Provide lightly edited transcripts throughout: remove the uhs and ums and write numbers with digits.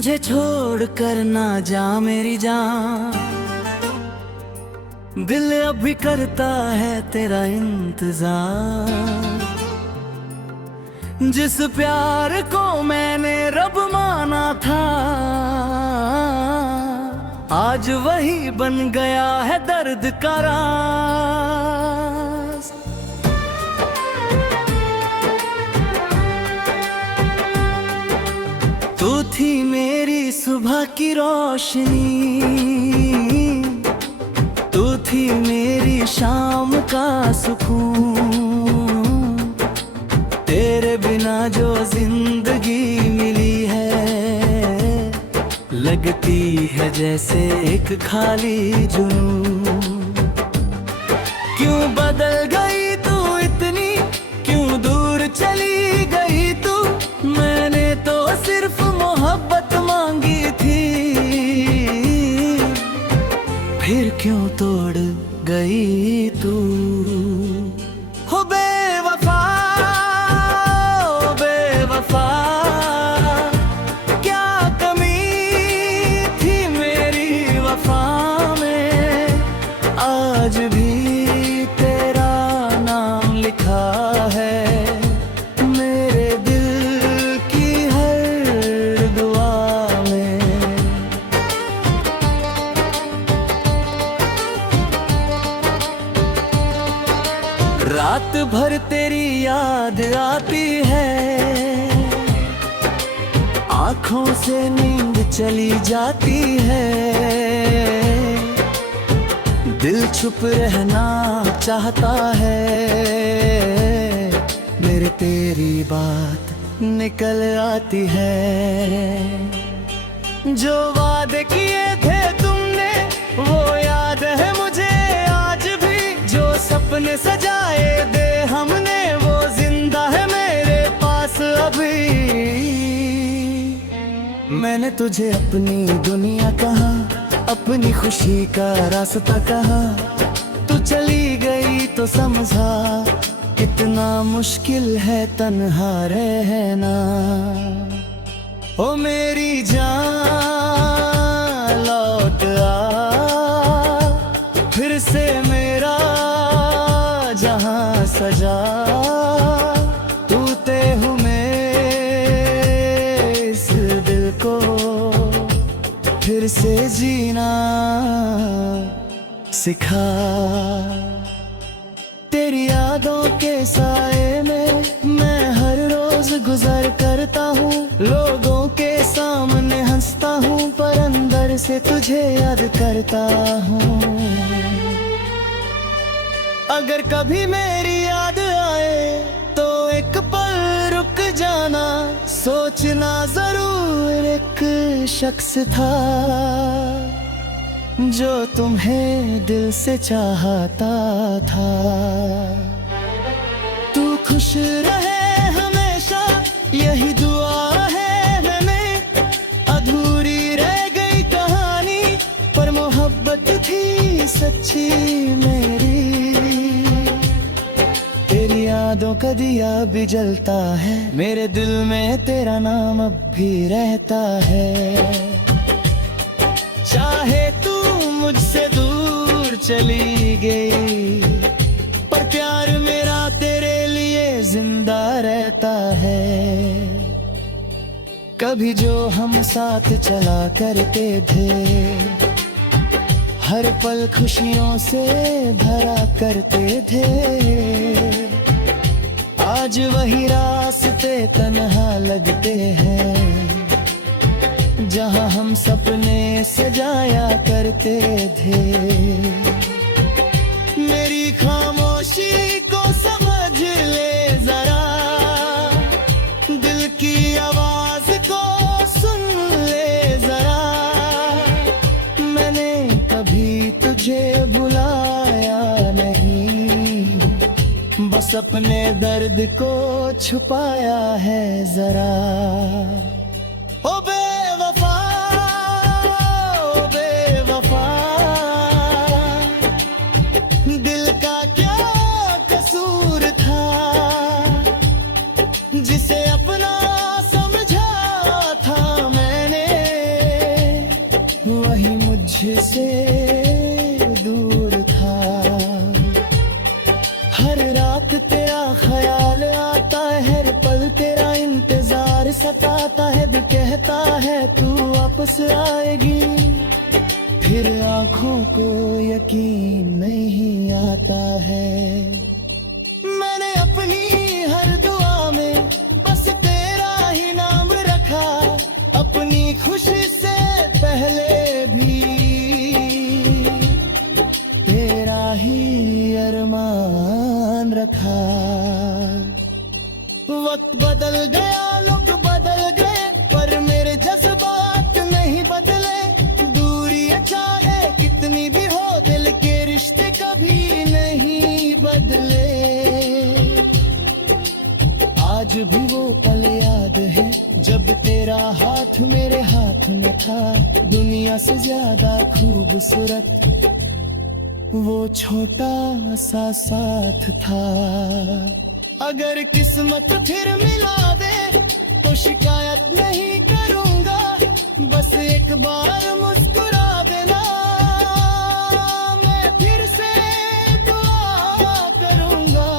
मुझे छोड़ कर ना जा मेरी जान, दिल अभी करता है तेरा इंतजार। जिस प्यार को मैंने रब माना था, आज वही बन गया है दर्द का राज। तू थी मेरी सुबह की रोशनी, तू थी मेरी शाम का सुकून। तेरे बिना जो जिंदगी मिली है, लगती है जैसे एक खाली जुनून। क्यों बदल गई तू इतनी, क्यों दूर चली गई तू? मैंने तो सिर्फ मोहब्बत मांगी थी, फिर क्यों तोड़ गई तू? हो बेवफा, बेवफा, क्या कमी थी मेरी वफा में? आज भी तेरा नाम लिखा है मेरे दिल की हर दुआ में। रात भर तेरी याद आती है, आँखों से नींद चली जाती है। दिल चुप रहना चाहता है, मेरे तेरी बात निकल आती है। जो वादे किए थे तुमने वो याद है मुझे आज भी। जो सपने सजाए दे हमने वो जिंदा है मेरे पास अभी। मैंने तुझे अपनी दुनिया कहा, अपनी खुशी का रास्ता कहा। तू चली गई तो समझा कितना मुश्किल है तन्हा रहना। ओ मेरी जान लौट आ, फिर से मेरा जहां सजा। तूते हूँ मैं इस दिल को फिर से जीना सिखा। तेरी यादों के साए में मैं हर रोज गुजर करता हूँ। लोगों के सामने हंसता हूँ पर अंदर से तुझे याद करता हूँ। अगर कभी मेरी याद आए तो एक पल रुक जाना। सोचना जरूर एक शख्स था जो तुम्हें दिल से चाहता था। तू खुश रहे हमेशा यही दुआ है हमें। अधूरी रह गई कहानी पर मोहब्बत थी सच्ची मेरी। तेरी यादों का दिया भी जलता है, मेरे दिल में तेरा नाम अब भी रहता है। चाहे तू मुझसे दूर चली गई पर प्यार मेरा तेरे लिए जिंदा रहता है। कभी जो हम साथ चला करते थे, हर पल खुशियों से भरा करते थे। आज वही रास्ते तन्हा लगते हैं जहां हम सपने सजाया करते थे। मेरी खामोशी को समझ ले जरा, दिल की आवाज को सुन ले जरा। मैंने कभी तुझे बुलाया नहीं, बस अपने दर्द को छुपाया है जरा। ओ बेवफा, ओ बेवफा, दिल का क्या कसूर था जिसे अपना समझा था मैंने। वापस आएगी। फिर आंखों को यकीन नहीं आता है। मैंने अपनी हर दुआ में बस तेरा ही नाम रखा, अपनी खुशी से पहले भी तेरा ही अरमान रखा। वक्त बदल गया, लोग बदल गए, पर मेरे जज्बात नहीं बदले। दूरी चाहे कितनी भी हो, दिल के रिश्ते कभी नहीं बदले। आज भी वो पल याद है जब तेरा हाथ मेरे हाथ में था। दुनिया से ज्यादा खूबसूरत वो छोटा सा साथ था। अगर किस्मत फिर मिला दे तो शिकायत नहीं करूंगा, बस एक बार मुस्कुरा देना, मैं फिर से दुआ करूंगा।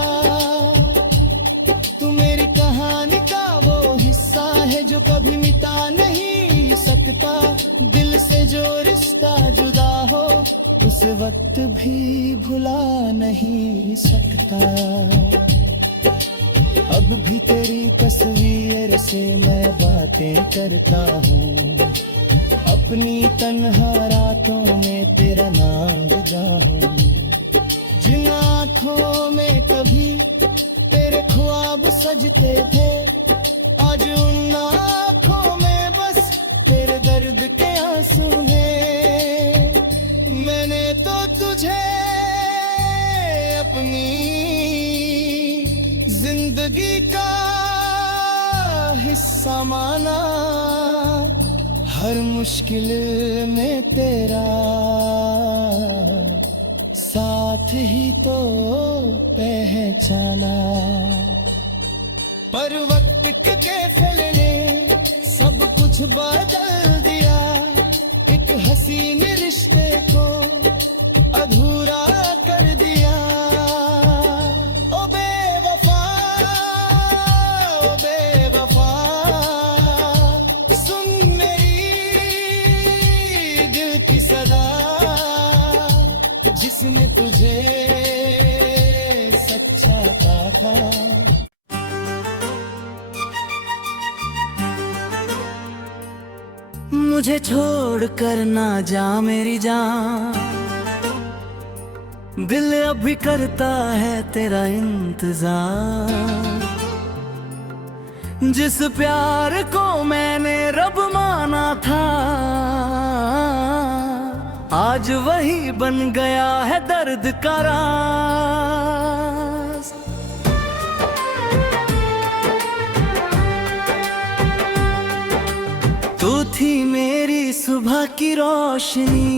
तू मेरी कहानी का वो हिस्सा है जो कभी मिटा नहीं सकता। दिल से जो रिश्ता जुदा हो उस वक्त भी भुला नहीं सकता। अब भी तेरी तस्वीर से मैं बातें करता हूँ, अपनी तन्हा रातों में तेरा नाम गाऊं। जिन आँखों में कभी तेरे ख्वाब सजते थे, आज उन आँखों में बस तेरे दर्द के आंसू हैं। मैंने तो तुझे अपनी जिंदगी का हिस्सा माना, हर मुश्किल में तेरा साथ ही तो पहचाना। पर वक्त के फैसले ने सब कुछ बदल दिया, एक हसीन रिश्ते को अधूरा कर दिया। जिसने तुझे सच्चा पाया। मुझे छोड़ कर ना जा मेरी जान, दिल अभी करता है तेरा इंतजार। जिस प्यार को मैंने रब माना था, आज वही बन गया है दर्द का राज। तू थी मेरी सुबह की रोशनी,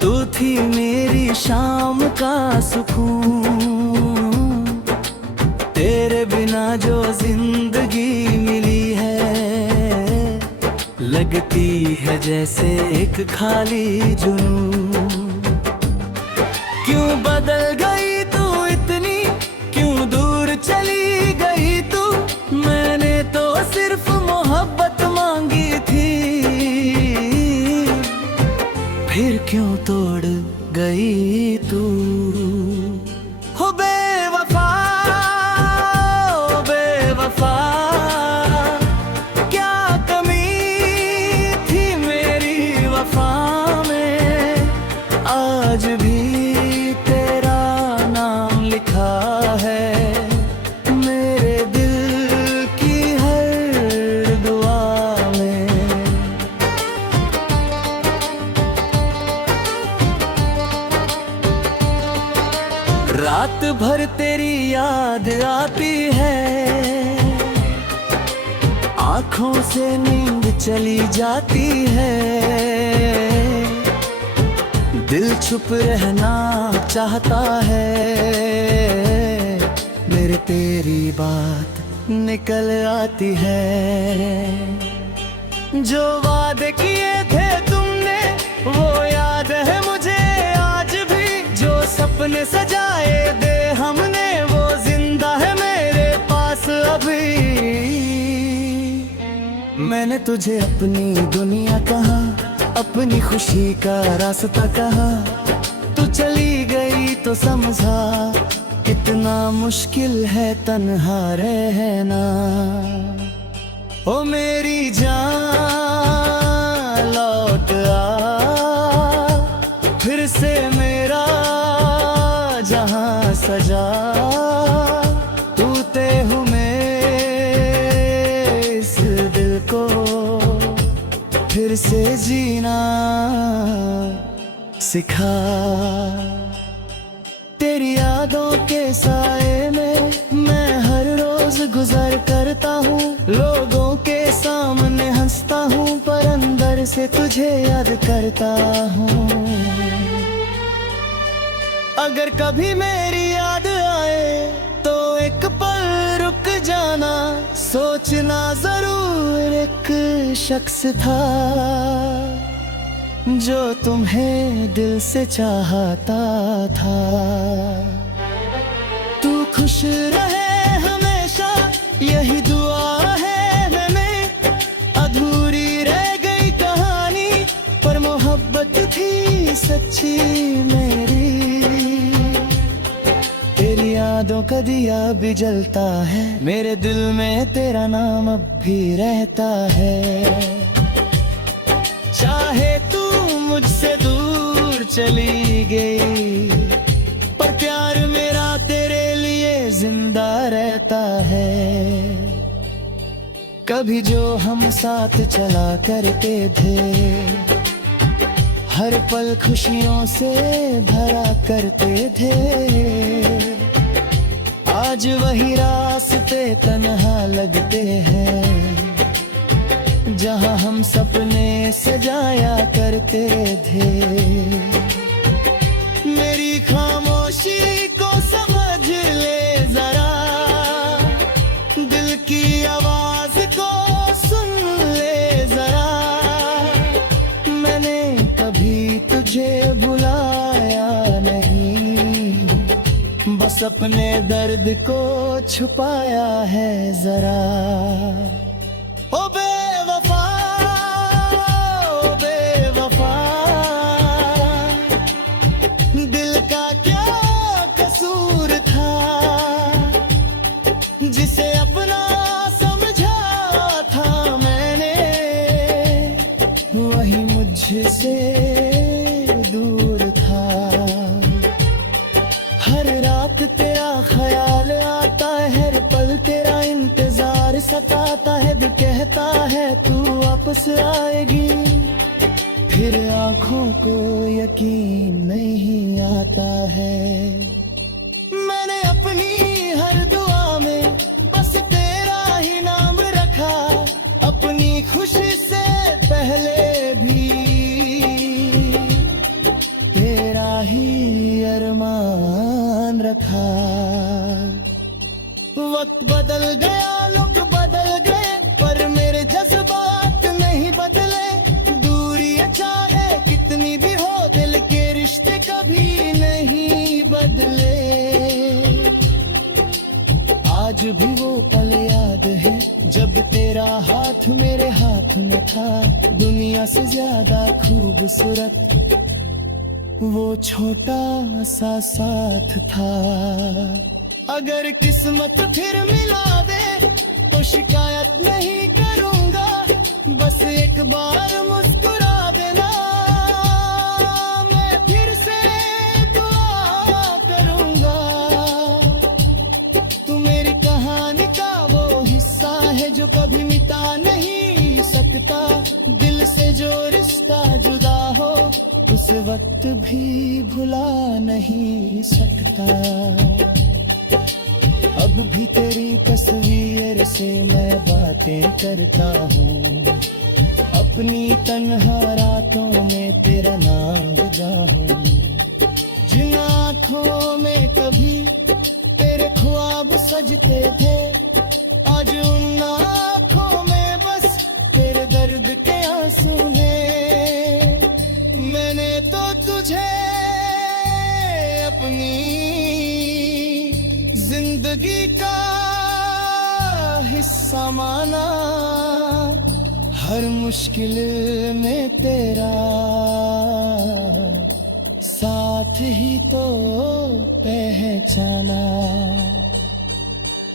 तू थी मेरी शाम का सुकून। तेरे बिना जो जिंदगी मिली है, लगती है जैसे एक खाली जुनून। क्यों बदल गई तू इतनी, क्यों दूर चली गई तू? मैंने तो सिर्फ मोहब्बत मांगी थी, फिर क्यों तोड़ गई तू? हो बेवफा, बेवफा, आज भी तेरा नाम लिखा है मेरे दिल की हर दुआ में। रात भर तेरी याद आती है, आँखों से नींद चली जाती है। दिल चुप रहना चाहता है, मेरे तेरी बात निकल आती है। जो वादे किए थे तुमने वो याद है मुझे आज भी, जो सपने सजाए थे हमने वो जिंदा है मेरे पास अभी। मैंने तुझे अपनी दुनिया कहा, अपनी खुशी का रास्ता कहा। तू चली गई तो समझा कितना मुश्किल है तन्हा रहना। ओ मेरी जान लौट आ, फिर से मेरा जहां सजा। टूटे हुए इस दिल को फिर से जीना सिखा। तेरी यादों के साए में मैं हर रोज गुजर करता हूँ। लोगों के सामने हंसता हूँ, पर अंदर से तुझे याद करता हूँ। अगर कभी मेरी याद आए तो एक पल रुक जाना। सोचना जरूर एक शख्स था जो तुम्हें दिल से चाहता था। तू खुश रहे हमेशा, यही दुआ है मैंने। अधूरी रह गई कहानी, पर मोहब्बत थी सच्ची मेरी। तेरी यादों का दिया भी जलता है, मेरे दिल में तेरा नाम अब भी रहता है। चाहे तू मुझसे दूर चली गई, पर प्यार मेरा तेरे लिए जिंदा रहता है। कभी जो हम साथ चला करते थे, हर पल खुशियों से भरा करते थे। आज वही रास्ते तन्हा लगते हैं, जहां हम सपने सजाया करते थे। मेरी खामोशी को समझ ले जरा, दिल की आवाज को सुन ले जरा। मैंने कभी तुझे बुलाया नहीं, बस अपने दर्द को छुपाया है जरा। ओ बेवफा, ओ बेवफा, दिल का क्या कसूर था, जिसे अपना समझा था मैंने, वही मुझसे दूर था। हर रात तेरा ख्याल आता है, हर पल तेरा इंतजार सताता है। दिल कहता है तू वापस आएगी, फिर आंखों को यकीन नहीं आता है। मैंने अपनी हर दुआ में बस तेरा ही नाम रखा, अपनी खुशी से पहले भी तेरा ही अरमान रखा। वक्त बदल गया, लोग बदल गए, पर मेरे जज्बात नहीं बदले। दूरियां चाहे कितनी भी हो, दिल के रिश्ते कभी नहीं बदले। आज भी वो पल याद है, जब तेरा हाथ मेरे हाथ में था। दुनिया से ज्यादा खूबसूरत वो छोटा सा साथ था। अगर किस्मत फिर मिला दे तो शिकायत नहीं करूंगा, बस एक बार मुस्कुरा देना। मैं फिर से दुआ करूंगा, तू मेरी कहानी का वो हिस्सा है जो कभी मिटा नहीं सकता। दिल से जो रिश्ता जुदा हो, उस वक्त भी भुला नहीं सकता। अब भी तेरी तस्वीर से मैं बातें करता हूँ, अपनी तन्हा रातों में तेरा नाम गाऊं। जिन आँखों में कभी तेरे ख्वाब सजते थे, आज उन आँखों में बस तेरे दर्द के आंसू हैं। मैंने तो तुझे अपनी जिंदगी का हिस्सा माना, हर मुश्किल में तेरा साथ ही तो पहचाना।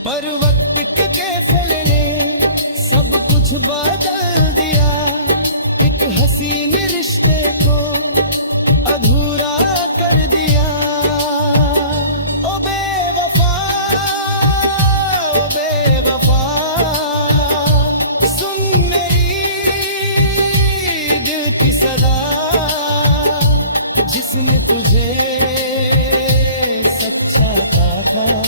पर वक्त के फैसले ने सब कुछ बदल दिया, एक हसीन रिश्ते को अधूरा कर दिया। ओ बेवफा, ओ बेवफा, सुन मेरी दिल की सदा, जिसने तुझे सच्चा पाया।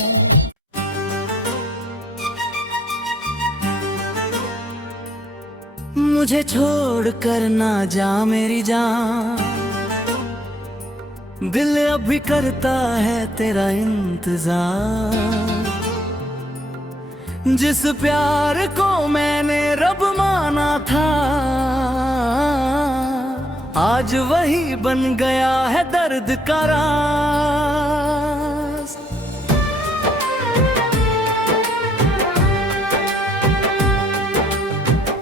मुझे छोड़ कर ना जा मेरी जान, दिल अभी करता है तेरा इंतजार। जिस प्यार को मैंने रब माना था, आज वही बन गया है दर्द का राज।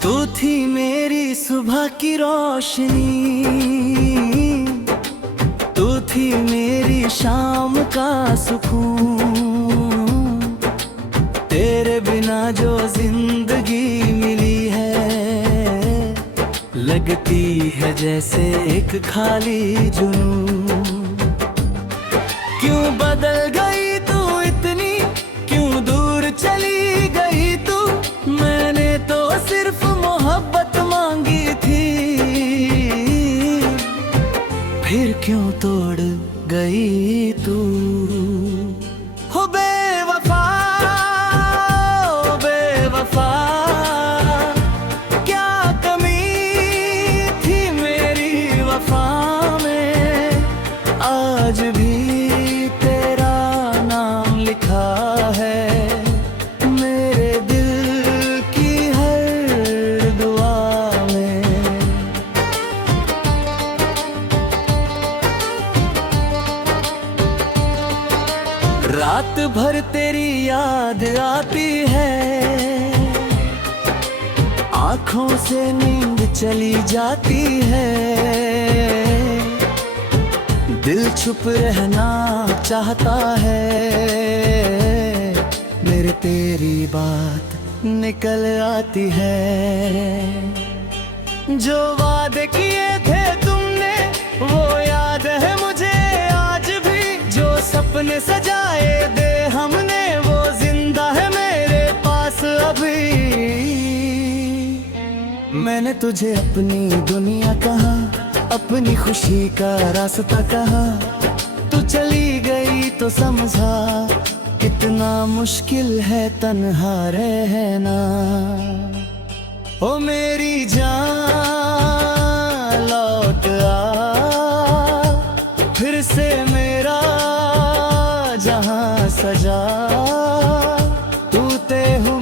तू थी मेरी सुबह की रोशनी, तू थी मेरी शाम का सुकून। तेरे बिना जो जिंदगी मिली है, लगती है जैसे एक खाली जुनून। क्यों बदल गई तू इतनी, क्यों दूर चली गई तू? मैंने तो सिर्फ मोहब्बत मांगी थी, फिर क्यों तोड़ गई तू? हो बेवफा, ओ बेवफा, क्या कमी थी मेरी वफा में? आज भी तेरा नाम लिखा है मेरे दिल की हर दुआ में। रात भर तेरी याद आती है, आँखों से नींद चली जाती है। दिल चुप रहना चाहता है, मेरे तेरी बात निकल आती है। जो वादे किए थे तुमने वो याद है मुझे आज भी, जो सपने सजाए दे हमने वो जिंदा है मेरे पास अभी। मैंने तुझे अपनी दुनिया कहा, अपनी खुशी का रास्ता कहा। तू चली गई तो समझा कितना मुश्किल है तन्हा रहना। ओ मेरी जान लौट आ, फिर से मेरा जहां सजा। तू ते हूँ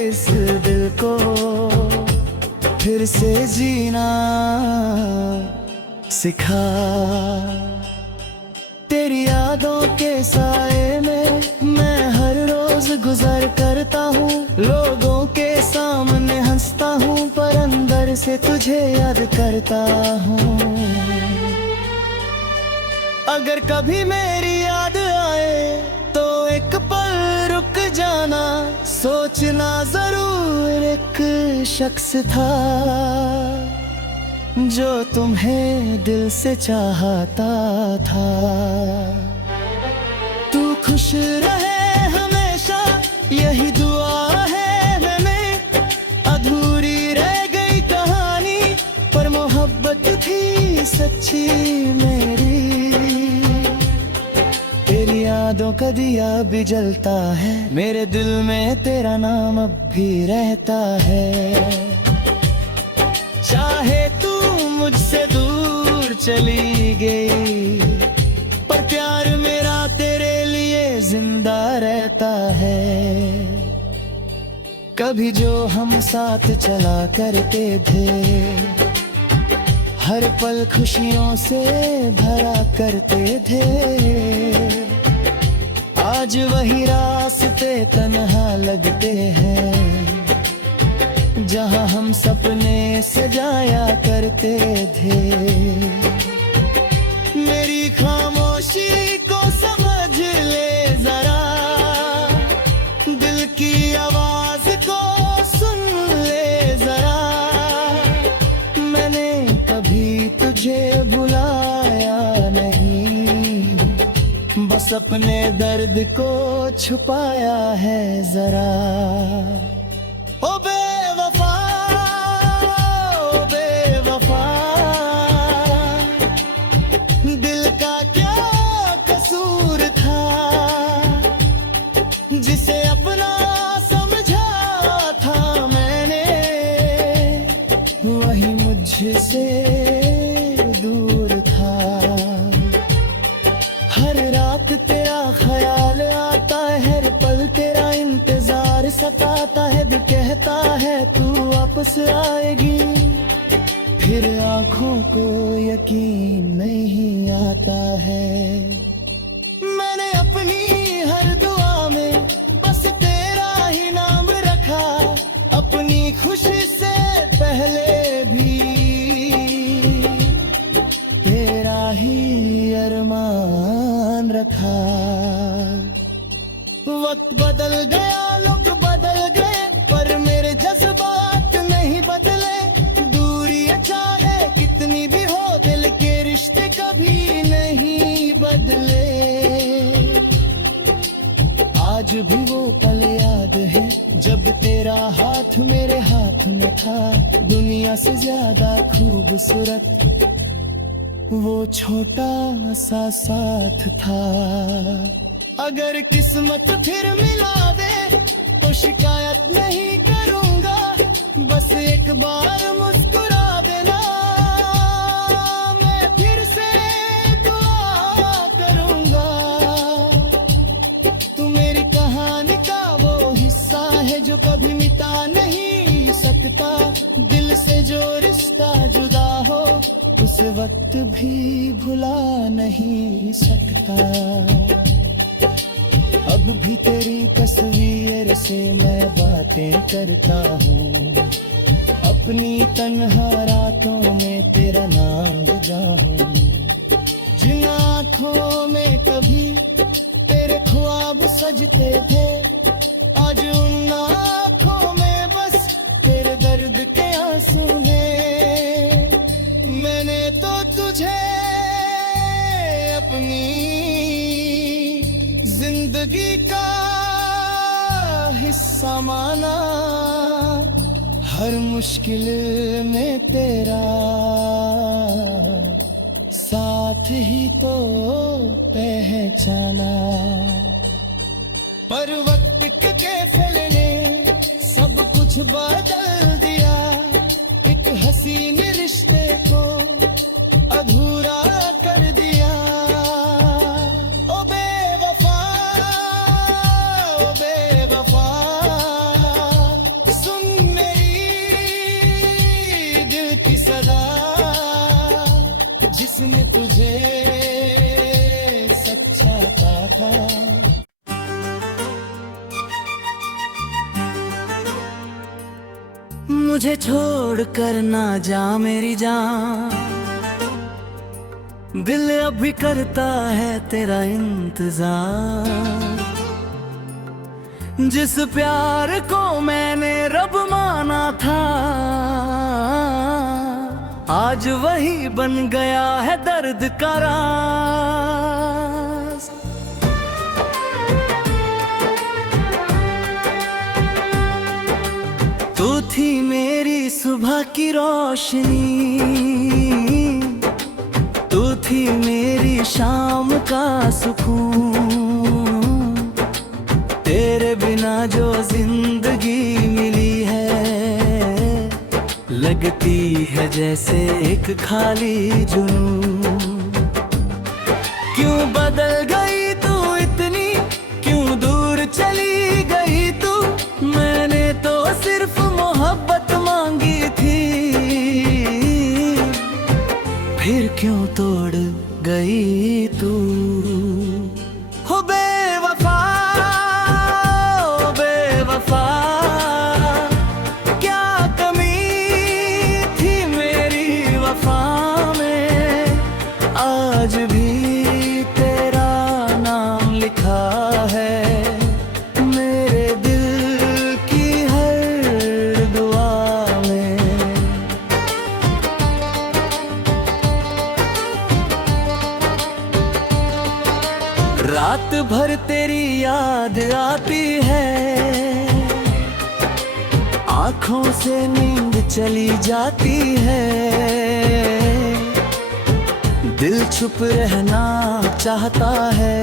इस दिल को फिर से जीना सिखा। तेरी यादों के साए में मैं हर रोज गुजर करता हूँ। लोगों के सामने हंसता हूँ, पर अंदर से तुझे याद करता हूँ। अगर कभी मेरी याद आए तो एक पल रुक जाना, सोचना जरूर एक शख्स था जो तुम्हें दिल से चाहता था। तू खुश रहे हमेशा यही दुआ है हमें। अधूरी रह गई कहानी पर मोहब्बत थी सच्ची मेरी। तेरी यादों का दिया भी जलता है, मेरे दिल में तेरा नाम अब भी रहता है। चाहे तू मुझसे दूर चली गई, पर प्यार मेरा तेरे लिए जिंदा रहता है। कभी जो हम साथ चला करते थे, हर पल खुशियों से भरा करते थे। आज वही रास्ते तन्हा लगते हैं, जहां हम सपने सजाया करते थे। मेरी खामोशी को समझ ले जरा, दिल की आवाज को सुन ले जरा। मैंने कभी तुझे बुलाया नहीं, बस अपने दर्द को छुपाया है जरा। ओ बेवफा, ओ बेवफा, दिल का क्या कसूर था, जिसे अपना समझा था मैंने, वही मुझसे दूर था। हर रात तेरा ख्याल आता है, हर पल तेरा इंतजार सताता है। दिल कहता है तू वापस आएगी, फिर आंखों को यकीन नहीं आता है। मैंने अपनी हर दुआ में बस तेरा ही नाम रखा, अपनी खुशी से पहले भी तेरा ही अरमान रखा। वक्त बदल गया, लोग बदल गए, पर मेरे जज्बात नहीं बदले। दूरियां चाहे कितनी भी हो, दिल के रिश्ते कभी नहीं बदले। आज भी वो पल याद है जब तेरा हाथ मेरे हाथ में था। दुनिया से ज्यादा खूबसूरत वो छोटा सा साथ था। अगर किस्मत फिर मिला दे तो शिकायत नहीं करूंगा, बस एक बार मुस्कुरा देना, मैं फिर से दुआ करूंगा। तू मेरी कहानी का वो हिस्सा है जो कभी मिटा नहीं सकता। दिल से जो रिश्ता जुदा हो, उस वक्त भी भुला नहीं सकता। अब भी तेरी तस्वीर से मैं बातें करता हूँ, अपनी तन्हा रातों में तेरा नाम गाऊं। जिन आँखों में कभी तेरे ख्वाब सजते थे, आज उन आँखों में बस तेरे दर्द के आंसू हैं। मैंने तो तुझे अपनी जिंदगी का हिस्सा माना, हर मुश्किल में तेरा साथ ही तो पहचाना। पर वक्त के फैसले ने सब कुछ बदल दिया, एक हसीन रिश्ते को अधूरा कर दिया। जिसने तुझे सच्चा पाया, मुझे छोड़ कर ना जा मेरी जान, दिल अभी करता है तेरा इंतजार। जिस प्यार को मैंने रब माना था, आज वही बन गया है दर्द का राज। तू थी मेरी सुबह की रोशनी, तू थी मेरी शाम का सुकून। तेरे बिना जो जिंदगी मिली है, लगती है जैसे एक खाली जुनून। क्यों बदल गई तू इतनी, क्यों दूर चली गई तू, मैंने तो सिर्फ मोहब्बत मांगी थी। फिर क्यों तोड़ गई तू, हो बेवफा, ओ बेवफा, क्या तेरी याद आती है, आँखों से नींद चली जाती है। दिल चुप रहना चाहता है,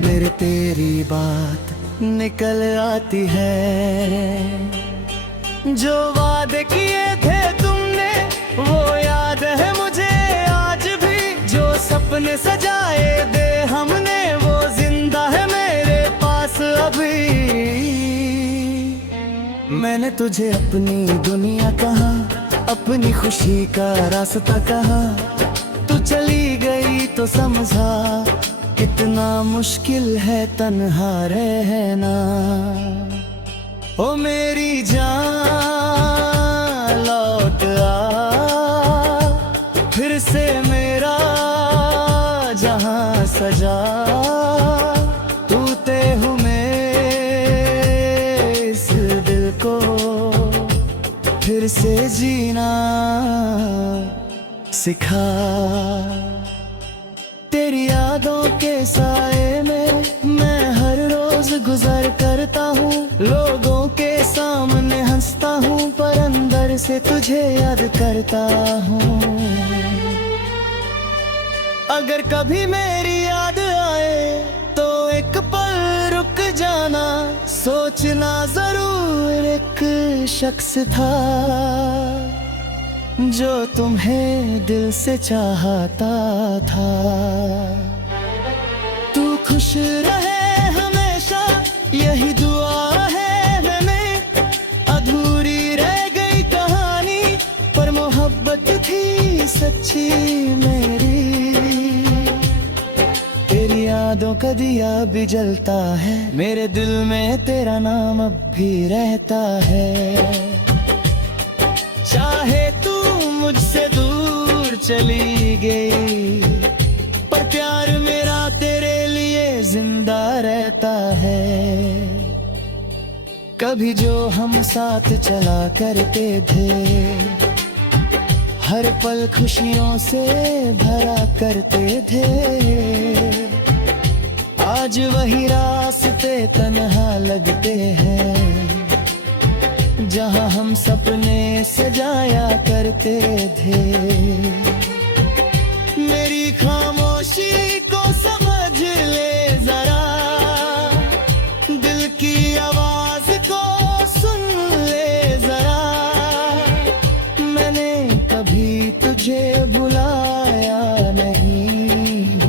मेरे तेरी बात निकल आती है। जो वादे किए थे तुमने वो याद है मुझे आज भी, जो सपने सजाए दे हमने वो जिंदा है मेरे पास अभी। मैंने तुझे अपनी दुनिया कहा, अपनी खुशी का रास्ता कहा, तू चली गई तो समझा कितना मुश्किल है तन्हा रहना। ओ मेरी जान लौट आ, फिर से मेरा जहां सजा, टूटे हुए इस दिल को फिर से जीना सिखा। तेरी यादों के साए में मैं हर रोज गुजर करता हूँ, लोगों के सामने हंसता हूँ, पर अंदर से तुझे याद करता हूँ। अगर कभी मेरी याद आए तो एक पल रुक जाना, सोचना जरूर एक शख्स था जो तुम्हें दिल से चाहता था। तू खुश रहे हमेशा यही दुआ है मैंने, अधूरी रह गई कहानी पर मोहब्बत थी सच्ची मेरी। तेरी यादों का दिया भी जलता है, मेरे दिल में तेरा नाम अब भी रहता है। चाहे तू मुझसे दूर चली गई, पर प्यार मेरा तेरे लिए जिंदा रहता है। कभी जो हम साथ चला करते थे, हर पल खुशियों से भरा करते थे, आज वही रास्ते तन्हा लगते हैं जहां हम सपने सजाया करते थे। मेरी खामोशी को समझ ले जरा, दिल की आवाज को सुन ले जरा। मैंने कभी तुझे बुलाया नहीं,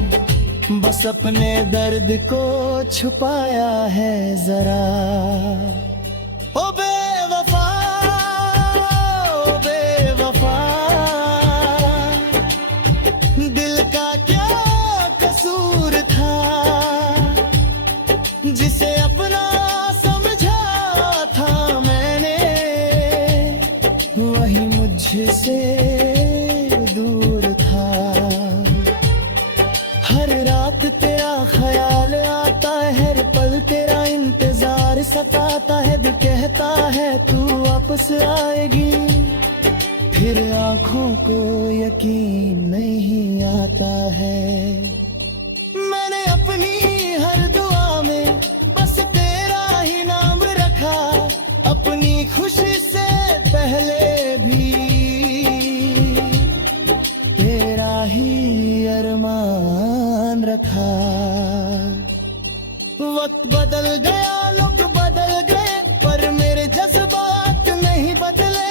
बस अपने दर्द को छुपाया है जरा। ओ बेवफा, ओ बेवफा, दिल का क्या कसूर था, जिसे अपना समझा था मैंने, वही मुझसे दूर था। हर रात तेरा ख्याल आता है, हर पल तेरा इंतजार सताता है। दिल कहता है तू वापस आएगी, फिर आंखों को यकीन नहीं आता है। मैंने अपनी हर दुआ में बस तेरा ही नाम रखा, अपनी खुशी से पहले भी तेरा ही अरमान रखा। वक्त बदल गया, लोग बदल गए, पर मेरे जज्बात नहीं बदले।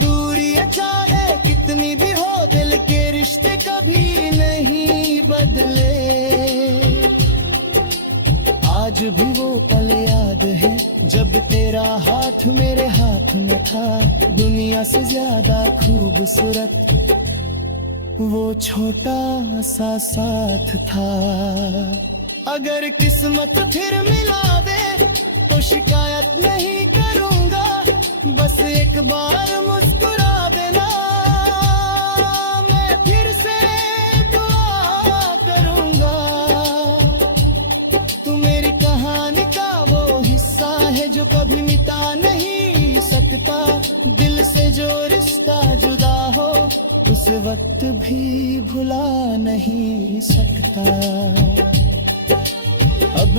दूरियां चाहे कितनी भी हो, दिल के रिश्ते कभी नहीं बदले। आज भी वो पल याद है जब तेरा हाथ मेरे हाथ में था, दुनिया से ज्यादा खूबसूरत वो छोटा सा साथ था। अगर किस्मत फिर मिला दे तो शिकायत नहीं करूंगा, बस एक बार मुस्कुरा देना, मैं फिर से दुआ करूंगा। तू मेरी कहानी का वो हिस्सा है जो कभी मिटा नहीं सकता। दिल से जो रिश्ता जुदा हो उस वक्त भी भुला नहीं सकता।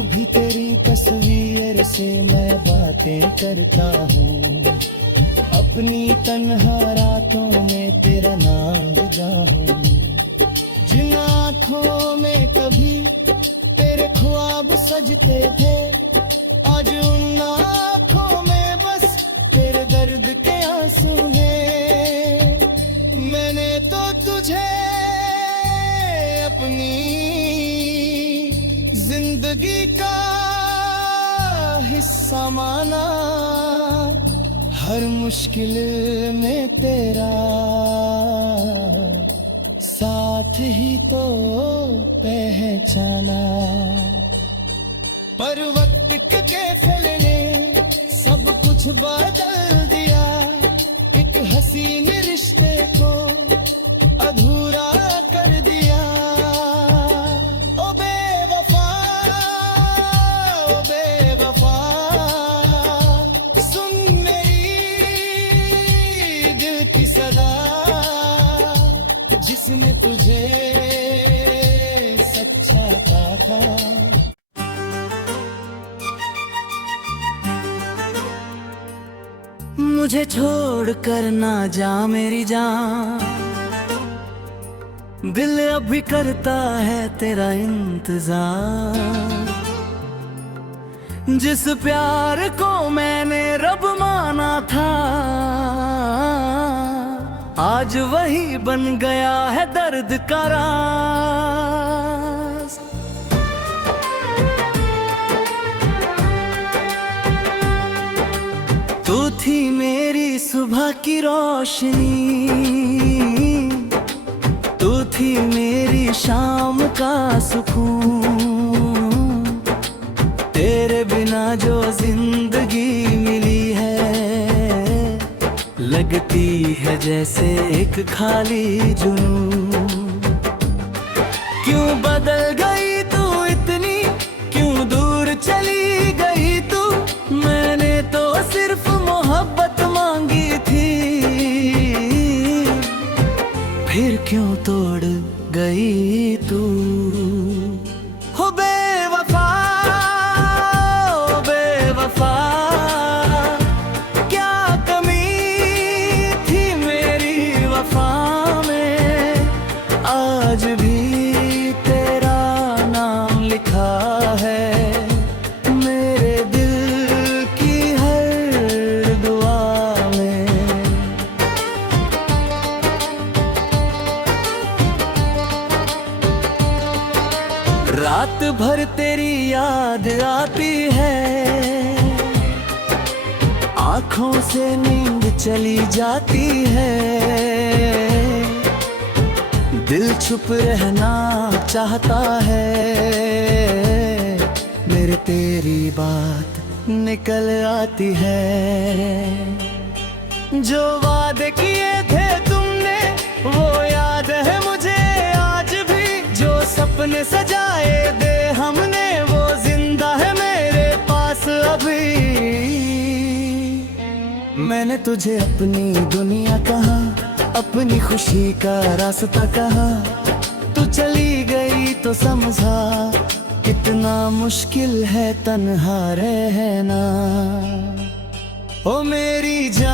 भी तेरी तस्वीर से मैं बातें करता हूँ। अपनी तन्हा रातों में तेरा नाम गाऊं। जिन आँखों में कभी तेरे ख्वाब सजते थे, आज उन आँखों में बस तेरे दर्द के आंसू हैं। मैंने तो तुझे अपनी जिंदगी का हिस्सा माना, हर मुश्किल में तेरा साथ ही तो पहचाना। पर वक्त के फैसले ने सब कुछ बदल दिया, एक हसीन रिश्ते को अधूरा कर दिया। ओ बेवफा, ओ बेवफा, सुन मेरी दिल की सदा, जिसने तुझे सच्चा पाया। मुझे छोड़ कर ना जा मेरी जान, दिल अभी करता है तेरा इंतजार। जिस प्यार को मैंने रब माना था, आज वही बन गया है दर्द का राज। तू थी मेरी सुबह की रोशनी, तू थी मेरी शाम का सुकून। तेरे बिना जो जिंदगी मिली है, लगती है जैसे एक खाली जुनून। क्यों बदल गई तू इतनी, क्यों दूर चली गई तू, मैंने तो सिर्फ मोहब्बत मांगी थी। फिर क्यों तोड़ गई तू, हो बेवफा, ओ बेवफा। क्या कमी थी मेरी वफा में, आज भी तेरा नाम लिखा है मेरे दिल की हर दुआ में। रात भर तेरी याद आती है, आँखों से नींद चली जाती है। दिल चुप रहना चाहता है, मेरे तेरी बात निकल आती है। जो वादे किए थे तुमने वो याद है मुझे आज भी, जो सपने सजाए दे हमने वो जिंदा है मेरे पास अभी। मैंने तुझे अपनी दुनिया कहा, अपनी खुशी का रास्ता कहा। तू चली गई तो समझा कितना मुश्किल है तन्हा रहना। ओ मेरी जान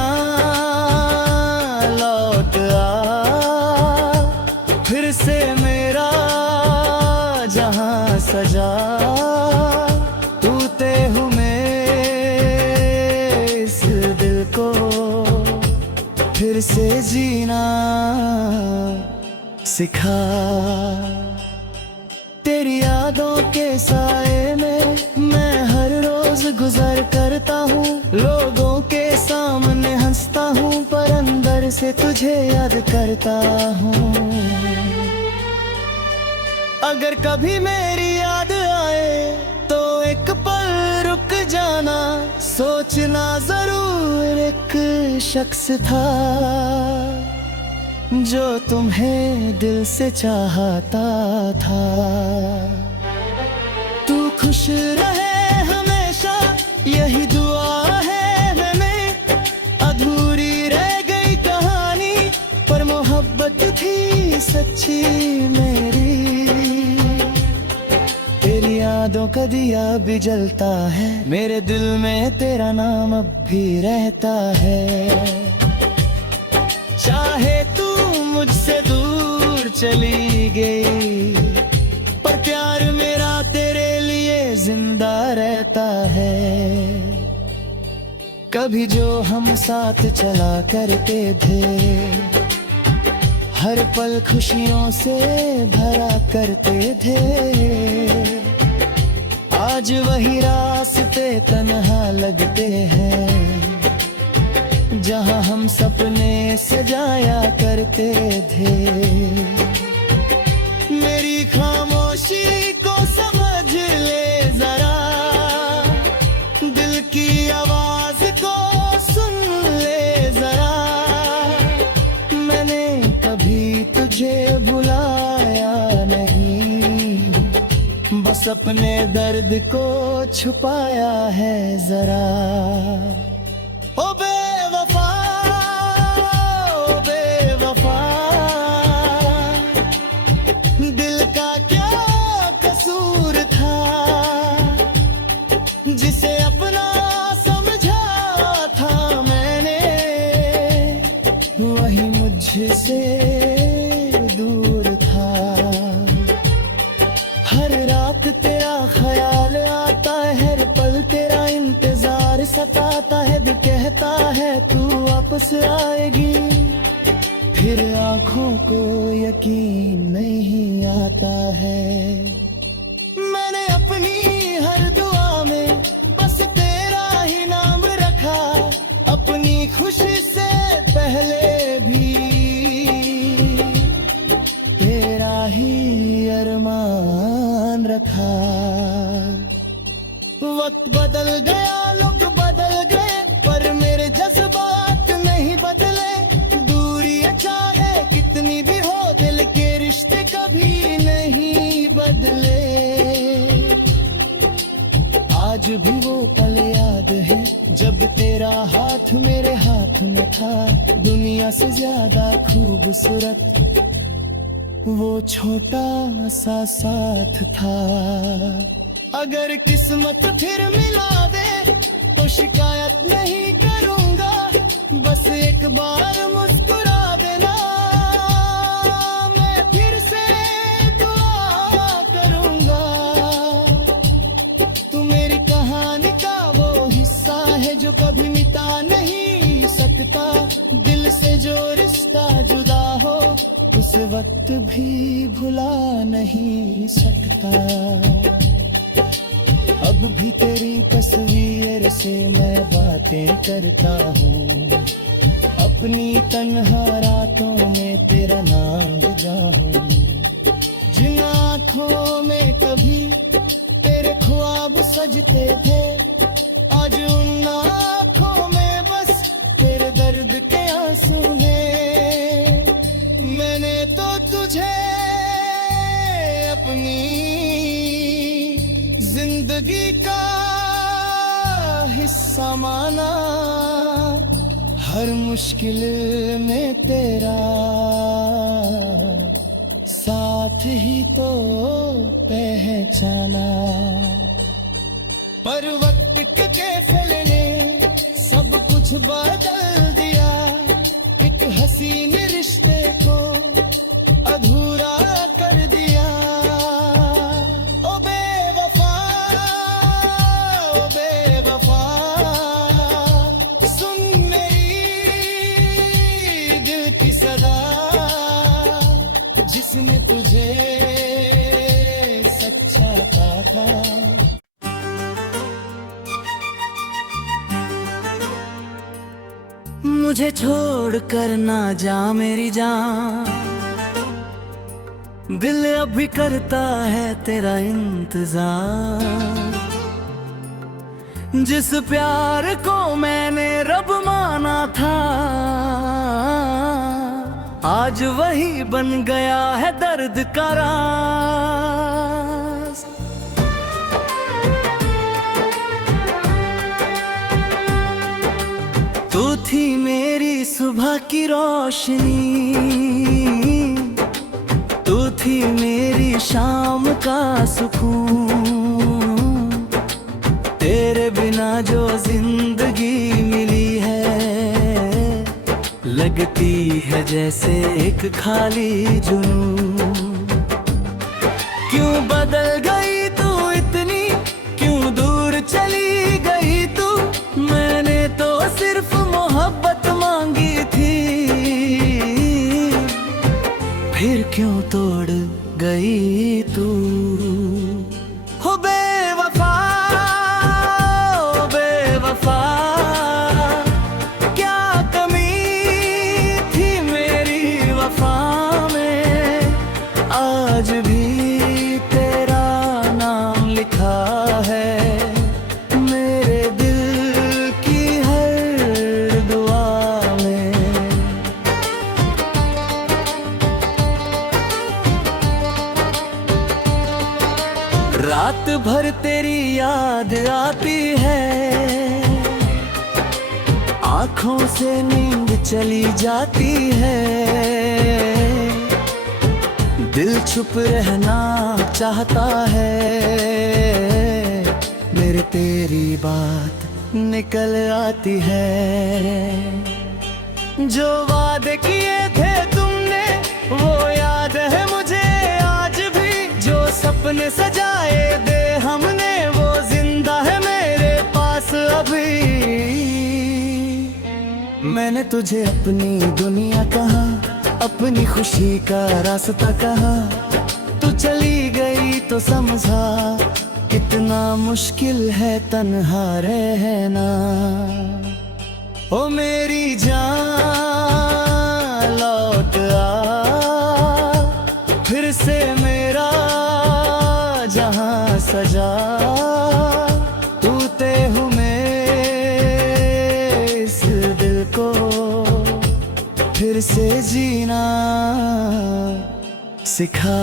लौट आ, फिर से मेरा जहां सजा। तू ते हूँ इस दिल को फिर से जीना सिखा। तेरी यादों के साए में मैं हर रोज गुजर करता हूँ। लोगों के सामने हंसता हूँ पर अंदर से तुझे याद करता हूँ। अगर कभी मेरी याद आए तो एक पल रुक जाना, सोचना जरूर एक शख्स था जो तुम्हें दिल से चाहता था। तू खुश रहे हमेशा यही दुआ है हमें। अधूरी रह गई कहानी पर मोहब्बत थी सच्ची मेरी। तेरी यादों उम्मीदों का दिया भी जलता है, मेरे दिल में तेरा नाम अब भी रहता है। चाहे तू मुझसे दूर चली गई, पर प्यार मेरा तेरे लिए जिंदा रहता है। कभी जो हम साथ चला करते थे, हर पल खुशियों से भरा करते थे, आज वही रास्ते तन्हा लगते हैं, जहां हम सपने सजाया करते थे। मेरी खामोशी को समझ ले जरा, दिल की आवाज को सुन ले जरा, मैंने कभी तुझे बुलाया नहीं, बस अपने दर्द को छुपाया है जरा। ओ बेवफा, ओ बेवफा, दिल का क्या कसूर था, जिसे अपना समझा था मैंने, वही मुझसे दूर था। हर रात तेरा ख्याल आता है, हर पल तेरा इंतजार सताता है, दिल कहता है तू वापस आएगी, फिर आंखों को यकीन नहीं आता है। मैंने अपनी हर दुआ में बस तेरा ही नाम रखा, अपनी खुशी से पहले भी तेरा ही अरमान रखा। वक्त बदल गया, लोग बदल गए, पर मेरे जज्बात नहीं बदले। दूरियां चाहे कितनी भी हो, दिल के रिश्ते कभी नहीं बदले। आज भी वो पल याद है, जब तेरा हाथ मेरे हाथ में था, दुनिया से ज्यादा खूबसूरत वो छोटा सा साथ था। अगर किस्मत फिर मिला दे तो शिकायत नहीं करूंगा, बस एक बार मुस्कुरा देना, मैं फिर से दुआ करूंगा। तू मेरी कहानी का वो हिस्सा है जो कभी मिटा नहीं सकता, दिल से जो रिश्ता जुदा हो उस वक्त भी भुला नहीं सकता। अब भी तेरी तस्वीर से मैं बातें करता हूँ, अपनी तन्हा रातों में तेरा नाम जाऊं। जिन आँखों में कभी तेरे ख्वाब सजते थे, आज उन आँखों में बस तेरे दर्द के आंसू हैं। मैंने तो तुझे अपनी जिंदगी का हिस्सा माना, हर मुश्किल में तेरा साथ ही तो पहचाना। पर वक्त के फैसले ने सब कुछ बदल दिया, एक हसीन रिश्ते को अधूरा कर दिया। ओ बेवफा, ओ बेवफा, सुन मेरी दिल की सदा, जिसने तुझे सच्चा पाया। मुझे छोड़ कर ना जा मेरी जान, दिल अभी करता है तेरा इंतजार। जिस प्यार को मैंने रब माना था, आज वही बन गया है दर्द का राज। तू थी मेरी सुबह की रोशनी, तू थी मेरी शाम का सुकून। बिना जो जिंदगी मिली है, लगती है जैसे एक खाली जुनून। क्यों बदल गई तू इतनी, क्यों दूर चली गई तू, मैंने तो सिर्फ मोहब्बत मांगी थी, फिर क्यों तोड़ गई तू। हो बेवफा, ओ बेवफा, क्या कमी थी मेरी वफा में, आज भी तेरा नाम लिखा है मेरे दिल की हर दुआ में। रात भर तेरी याद आती है, आँखों से नींद चली जाती है, दिल चुप रहना चाहता है, मेरे तेरी बात निकल आती है। जो वादे किए थे तुमने वो याद है मुझे आज भी, जो सपने सजाए दे हमने वो जिंदा है मेरे पास अभी। मैंने तुझे अपनी दुनिया कहा, अपनी खुशी का रास्ता कहा, तू चली गई तो समझा कितना मुश्किल है तन्हा रहना। ओ मेरी जान लौट आ, फिर से मेरा जहां सजा, टूटे हुए इस दिल को फिर से जीना सिखा।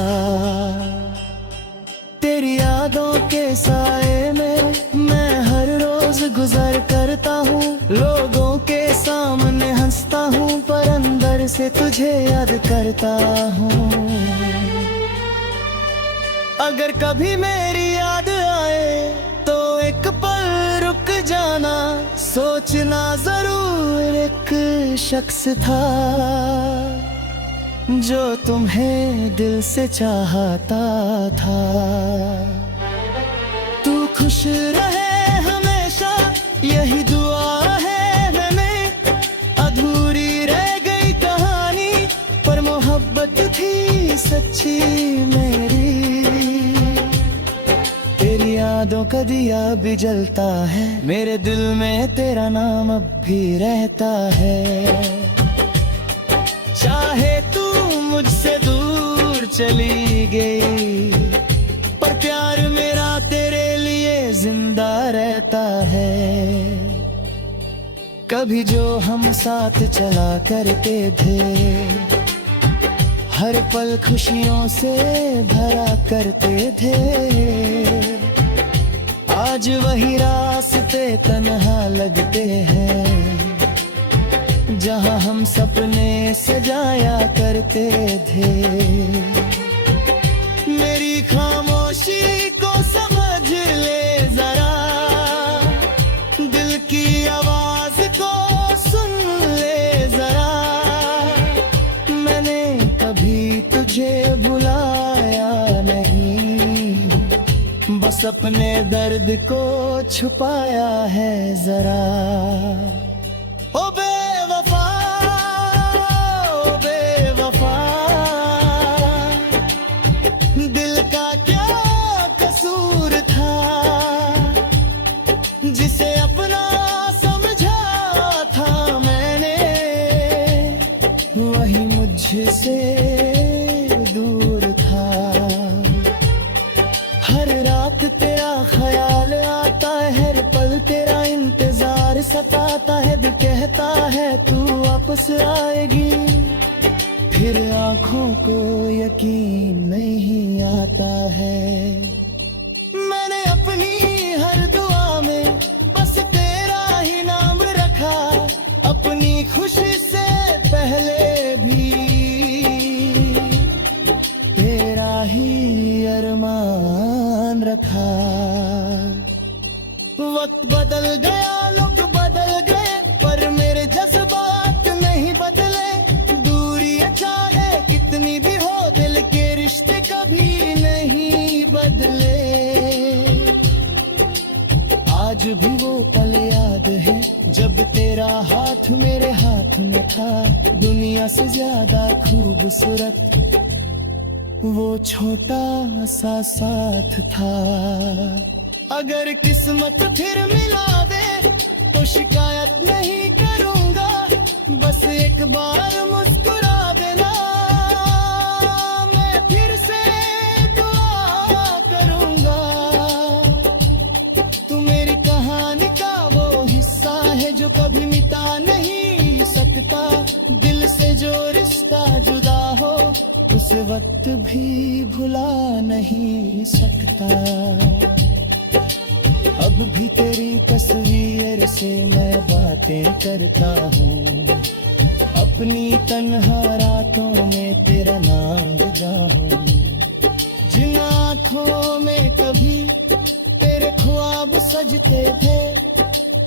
तेरी यादों के साए में मैं हर रोज गुजर करता हूँ, लोगों के सामने हंसता हूँ, पर अंदर से तुझे याद करता हूँ। अगर कभी मेरी याद आए तो एक पल रुक जाना, सोचना जरूर एक शख्स था जो तुम्हें दिल से चाहता था। तू खुश रहे हमेशा यही दुआ है हमें, अधूरी रह गई कहानी पर मोहब्बत थी सच्ची मेरी। तेरी यादों का दिया भी जलता है, मेरे दिल में तेरा नाम अब भी रहता है। चाहे तू मुझसे दूर चली गई, पर प्यार मेरा तेरे लिए जिंदा रहता है। कभी जो हम साथ चला करते थे, हर पल खुशियों से भरा करते थे, आज वही रास्ते तन्हा लगते हैं जहां हम सपने सजाया करते थे। मेरी खामोशी को समझ ले जरा, दिल की आवाज को सुन ले जरा, मैंने कभी तुझे बुलाया नहीं, बस अपने दर्द को छुपाया है जरा। ओ बेवफा, ओ बेवफा, दिल का क्या कसूर था, जिसे अपना समझा था मैंने, वही मुझसे दूर था। हर रात तेरा ख्याल आता है, हर पल तेरा इंतजार सताता है, दिल कहता है तू वापस आएगी, फिर आंखों को यकीन नहीं आता है। मैंने अपनी हर दुआ में बस तेरा ही नाम रखा, अपनी खुशी से पहले भी तेरा ही अरमान रखा। वक्त बदल आज भी वो पल याद है जब तेरा हाथ मेरे हाथ में था, दुनिया से ज्यादा खूबसूरत वो छोटा सा साथ था। अगर किस्मत फिर मिला दे तो शिकायत नहीं करूंगा, बस एक बार मुस्कुरा देना, मैं फिर से दुआ करूंगा। तू मेरी कहानी का वो हिस्सा है जो कभी मिटा नहीं सकता, दिल से जो रिश्ता जुदा हो उस वक्त भी भुला नहीं सकता। अब भी तेरी तस्वीर से मैं बातें करता हूँ, अपनी तन्हा रातों में तेरा नाम गाऊं। जिन आँखों में कभी तेरे ख्वाब सजते थे,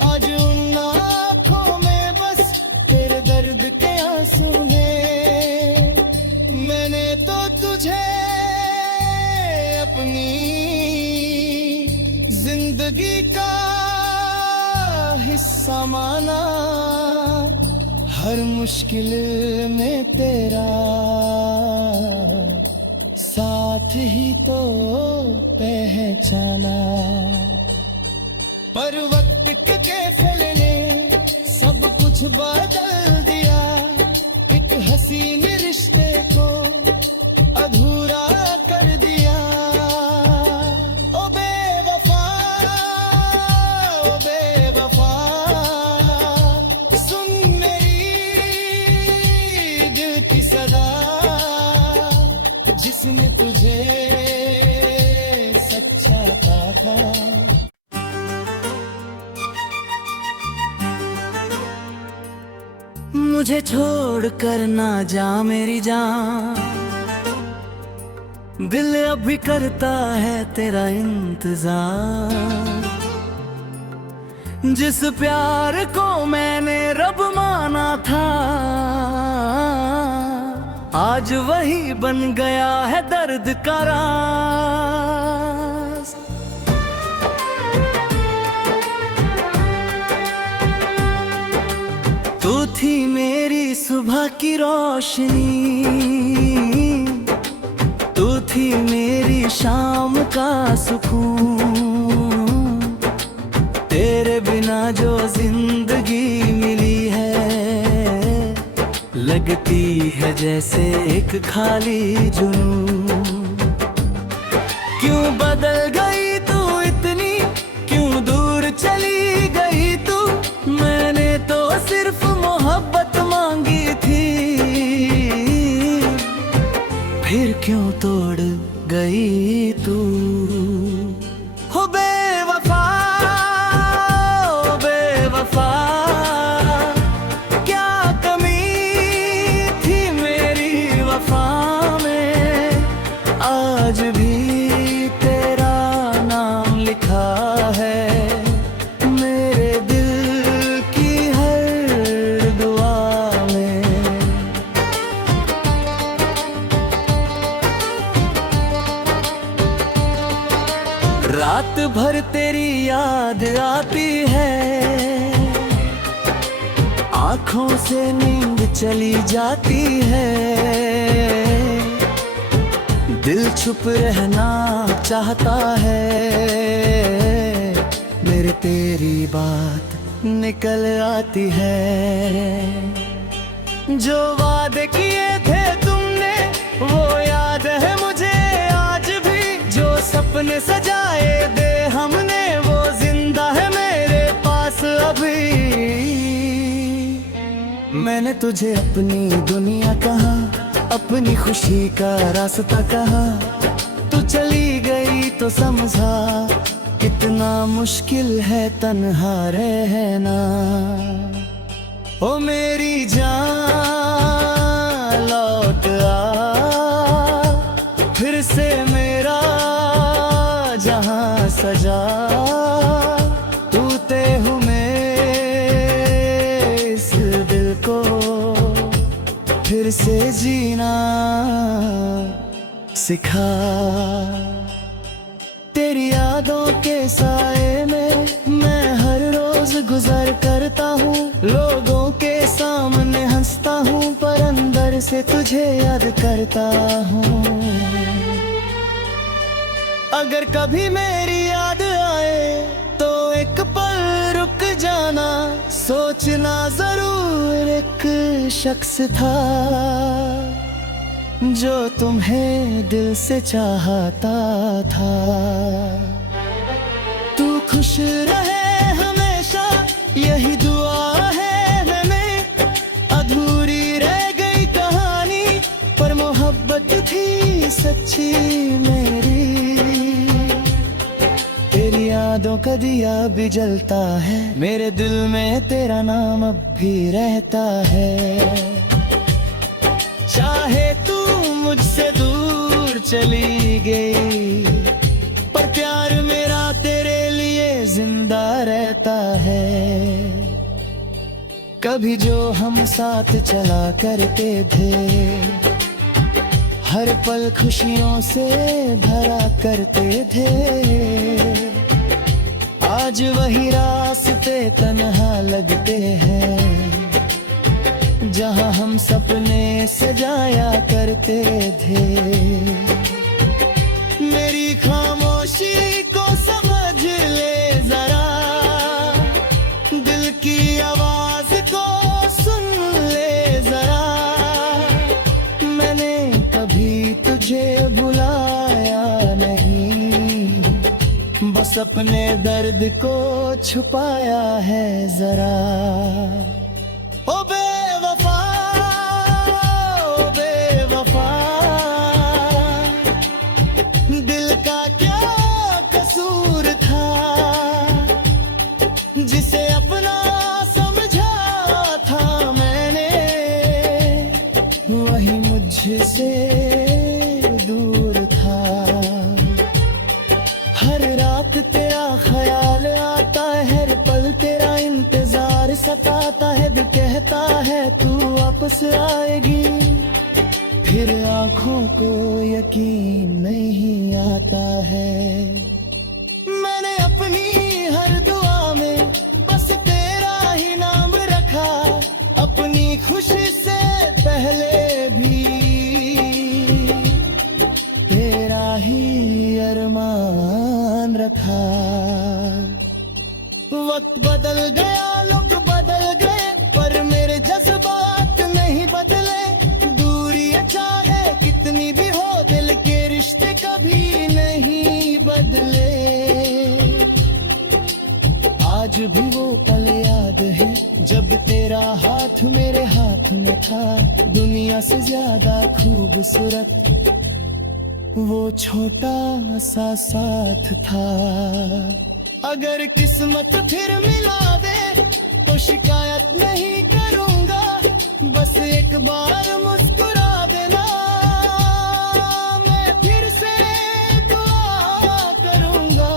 आज उन आँखों में बस तेरे दर्द के आंसू हैं। मैंने तो तुझे अपनी जिंदगी का हिस्सा माना, हर मुश्किल में तेरा साथ ही तो पहचाना। पर वक्त के फैसले ने सब कुछ बदल दिया, एक हसीन रिश्ते को अधूरा कर दिया। ओ बेवफा, ओ बेवफा, सुन मेरी दिल की सदा, जिसने तुझे सच्चा पाया। मुझे छोड़ कर ना जा मेरी जान, दिल अभी करता है तेरा इंतजार। जिस प्यार को मैंने रब माना था, आज वही बन गया है दर्द का राज। तू थी मेरी सुबह की रोशनी, तू थी मेरी शाम का सुकून। तेरे बिना जो जिंदगी मिली है, लगती है जैसे एक खाली जुनून। क्यों बदल गई तू इतनी, क्यों दूर चली गई तू, मैंने तो सिर्फ मोहब्बत मांगी थी। फिर क्यों तोड़ गई तू, हो बेवफा, ओ बेवफा। क्या कमी थी मेरी वफा में, आज भी तेरा नाम लिखा है मेरे दिल की हर दुआ में। रात भर तेरी याद आती है, आँखों से नींद चली जाती है। दिल चुप रहना चाहता है, मेरे तेरी बात निकल आती है। जो वादे किए थे तुमने वो याद है मुझे आज भी, जो सपने सजाए दे हमने वो जिंदा है मेरे पास अभी। मैंने तुझे अपनी दुनिया कहा, अपनी खुशी का रास्ता कहा, तू चली गई तो समझा कितना मुश्किल है तन्हा रहना। ओ मेरी जान लौट आ, फिर से मेरा जहां सजा। तू ते हूँ इस दिल को फिर से जीना सिखा। तेरी यादों के साए में मैं गुजर करता हूँ, लोगों के सामने हंसता हूँ, पर अंदर से तुझे याद करता हूँ। अगर कभी मेरी याद आए तो एक पल रुक जाना, सोचना जरूर एक शख्स था जो तुम्हें दिल से चाहता था। तू खुश रहे हमेशा, यही दुआ है हमें। अधूरी रह गई कहानी, पर मोहब्बत थी सच्ची मेरी। तेरी यादों का दिया भी जलता है, मेरे दिल में तेरा नाम अब भी रहता है। चाहे तू मुझसे दूर चली गई, पर प्यार मेरा तेरे लिए जिंदा रहता है। कभी जो हम साथ चला करते थे, हर पल खुशियों से भरा करते थे। आज वही रास्ते तन्हा लगते हैं, जहां हम सपने सजाया करते थे। मेरी खामोशी को समझ ले जरा, दिल की आवाज को सुन ले जरा। मैंने कभी तुझे बुलाया नहीं, बस अपने दर्द को छुपाया है जरा। ओ बेवफा, ओ बेवफा, दिल का क्या कसूर था, जिसे अपना समझा था मैंने, वही मुझसे दूर था। हर रात तेरा ख्याल आता है, हर पल तेरा इंतजार सताता है। दिल कहता है तू वापस आएगी, फिर आंखों को यकीन नहीं आता है। मैंने अपनी हर दुआ में बस तेरा ही नाम रखा, अपनी खुशी से पहले भी तेरा ही अरमान रखा। वक्त बदल गया, लोग बदल गए, पर मेरे जज्बात नहीं बदले। दूरियां चाहे कितनी भी हो, दिल के रिश्ते कभी नहीं बदले। आज भी वो पल याद है, जब तेरा हाथ मेरे हाथ में था। दुनिया से ज्यादा खूबसूरत वो छोटा सा साथ था। अगर किस्मत फिर मिला दे तो शिकायत नहीं करूंगा, बस एक बार मुस्कुरा देना, मैं फिर से दुआ करूंगा।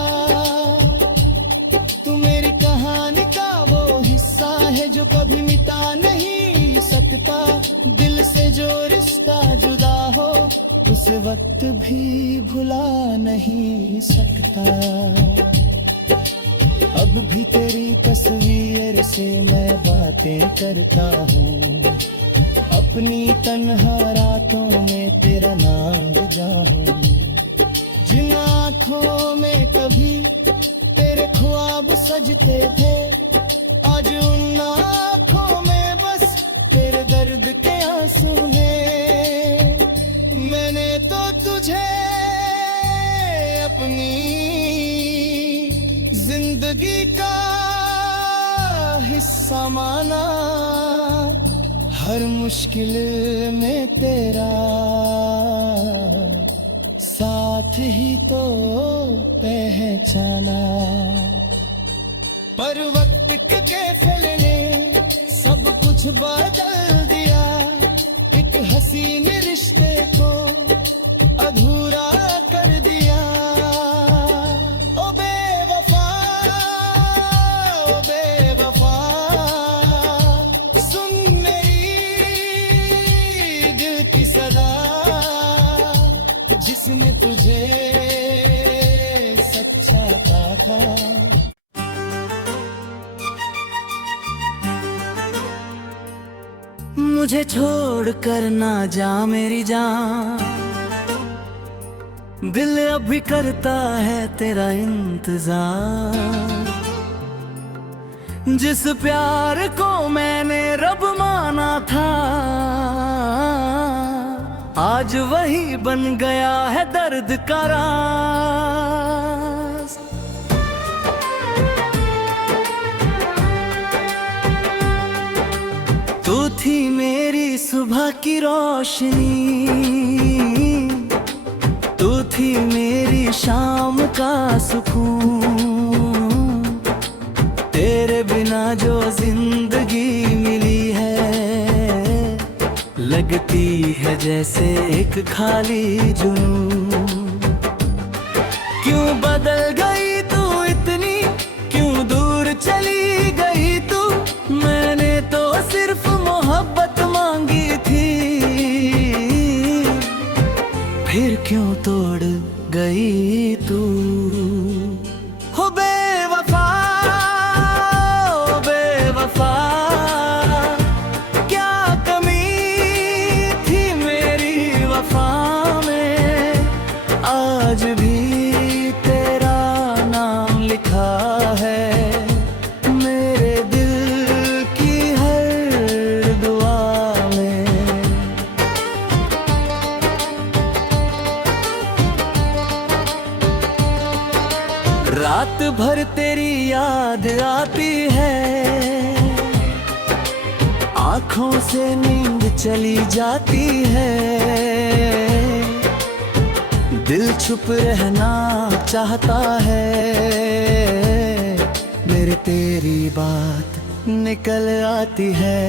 तू मेरी कहानी का वो हिस्सा है जो कभी मिटा नहीं सकता। दिल से जो रिश्ता जुदा हो, उस वक्त भी भुला नहीं सकता। अब भी तेरी तस्वीर से मैं बातें करता हूँ, अपनी तन्हा रातों में तेरा नाम जाऊं। जिन आँखों में कभी तेरे ख्वाब सजते थे, आज उन आँखों में बस तेरे दर्द के आंसू हैं। मैंने तो तुझे अपनी जिंदगी का हिस्सा माना, हर मुश्किल में तेरा साथ ही तो पहचाना। पर वक्त के फैसले ने सब कुछ बदल दिया, एक हसीन रिश्ते को अधूरा कर दिया। ओ बेवफा, ओ बेवफा, सुन मेरी दिल की सदा, जिसने तुझे सच्चा पाया था। मुझे छोड़ कर ना जा मेरी जान, दिल अभी करता है तेरा इंतजार। जिस प्यार को मैंने रब माना था, आज वही बन गया है दर्द का राज। तू थी मेरी सुबह की रोशनी, तू थी मेरी शाम का सुकून। तेरे बिना जो जिंदगी मिली है, लगती है जैसे एक खाली जुनून। क्यों बदल गई तू इतनी, क्यों दूर चली गई तू? मैंने तो सिर्फ मोहब्बत मांगी थी, फिर क्यों तोड़ गई तू? हो बेवफा, ओ बेवफा, क्या कमी थी मेरी वफा में? आज भी तेरा नाम लिखा है मेरे दिल की हर दुआ में। रात भर तेरी याद आती है, आँखों से नींद चली जाती है। दिल चुप रहना चाहता है, मेरे तेरी बात निकल आती है।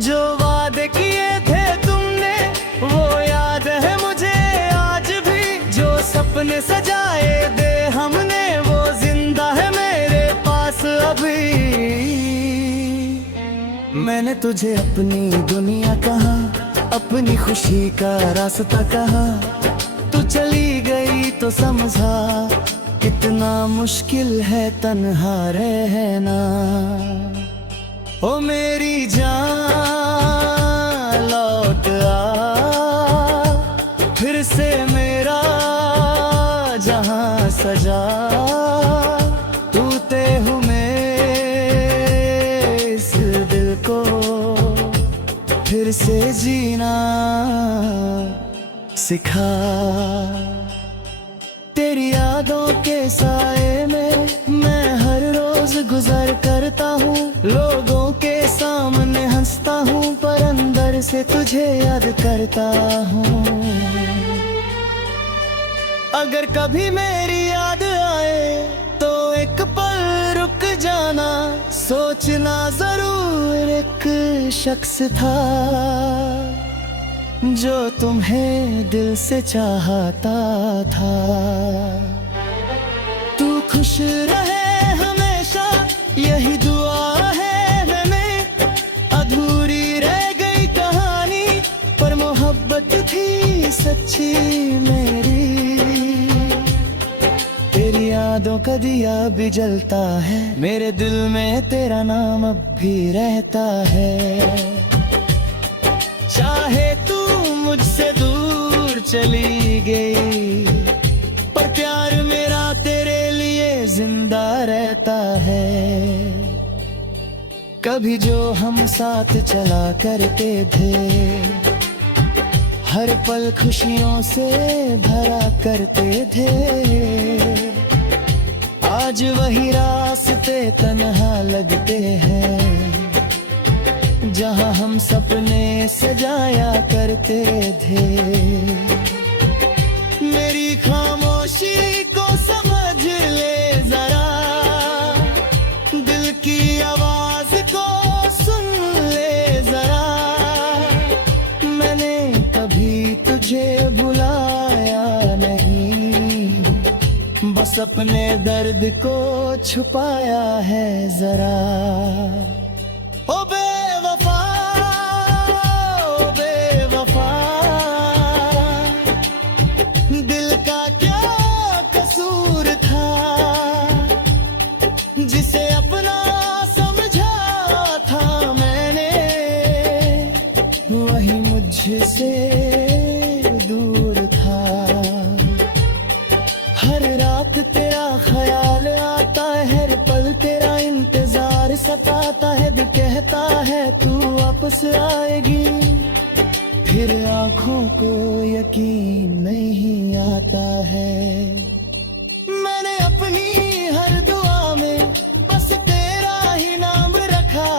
जो वादे किए थे तुमने वो याद है मुझे आज भी, जो सपने सजाए दे हमने वो जिंदा है मेरे पास अभी। मैंने तुझे अपनी दुनिया कहा, अपनी खुशी का रास्ता कहा। तू चली गई तो समझा कितना मुश्किल है तन्हा रहना। ओ मेरी जान लौट आ, फिर से मेरा जहां सजा। तू ते हूँ इस दिल को फिर से जीना सिखा। तेरी यादों के साए में मैं हर रोज गुजर करता हूँ। लोगों के सामने हंसता हूँ, पर अंदर से तुझे याद करता हूँ। अगर कभी मेरी याद आए तो एक पल रुक जाना, सोचना जरूर एक शख्स था जो तुम्हें दिल से चाहता था। तू खुश रहे हमेशा यही दुआ है हमें। अधूरी रह गई कहानी पर मोहब्बत थी सच्ची मेरी। तेरी यादों का दिया भी जलता है, मेरे दिल में तेरा नाम अब भी रहता है। चाहे तू मुझसे दूर चली गई, पर प्यार मेरा तेरे लिए जिंदा रहता है। कभी जो हम साथ चला करते थे, हर पल खुशियों से भरा करते थे। आज वही रास्ते तन्हा लगते हैं, जहां हम सपने सजाया करते थे। मेरी खामोशी को समझ ले जरा, दिल की आवाज को सुन ले जरा। मैंने कभी तुझे बुलाया नहीं, बस अपने दर्द को छुपाया है जरा। ओ बेवफा, ओ बेवफा, दिल का क्या कसूर था जिसे अपना समझा था मैंने। वापस आएगी। फिर आंखों को यकीन नहीं आता है। मैंने अपनी हर दुआ में बस तेरा ही नाम रखा,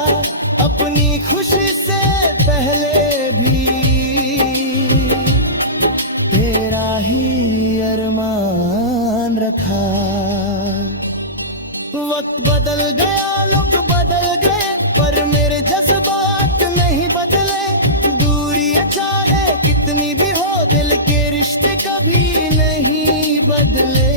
अपनी खुशी से पहले भी तेरा ही अरमान रखा। वक्त बदल गया, लोग बदल गए, पर मेरे जज्बात नहीं बदले। दूरियां चाहे कितनी भी हो, दिल के रिश्ते कभी नहीं बदले।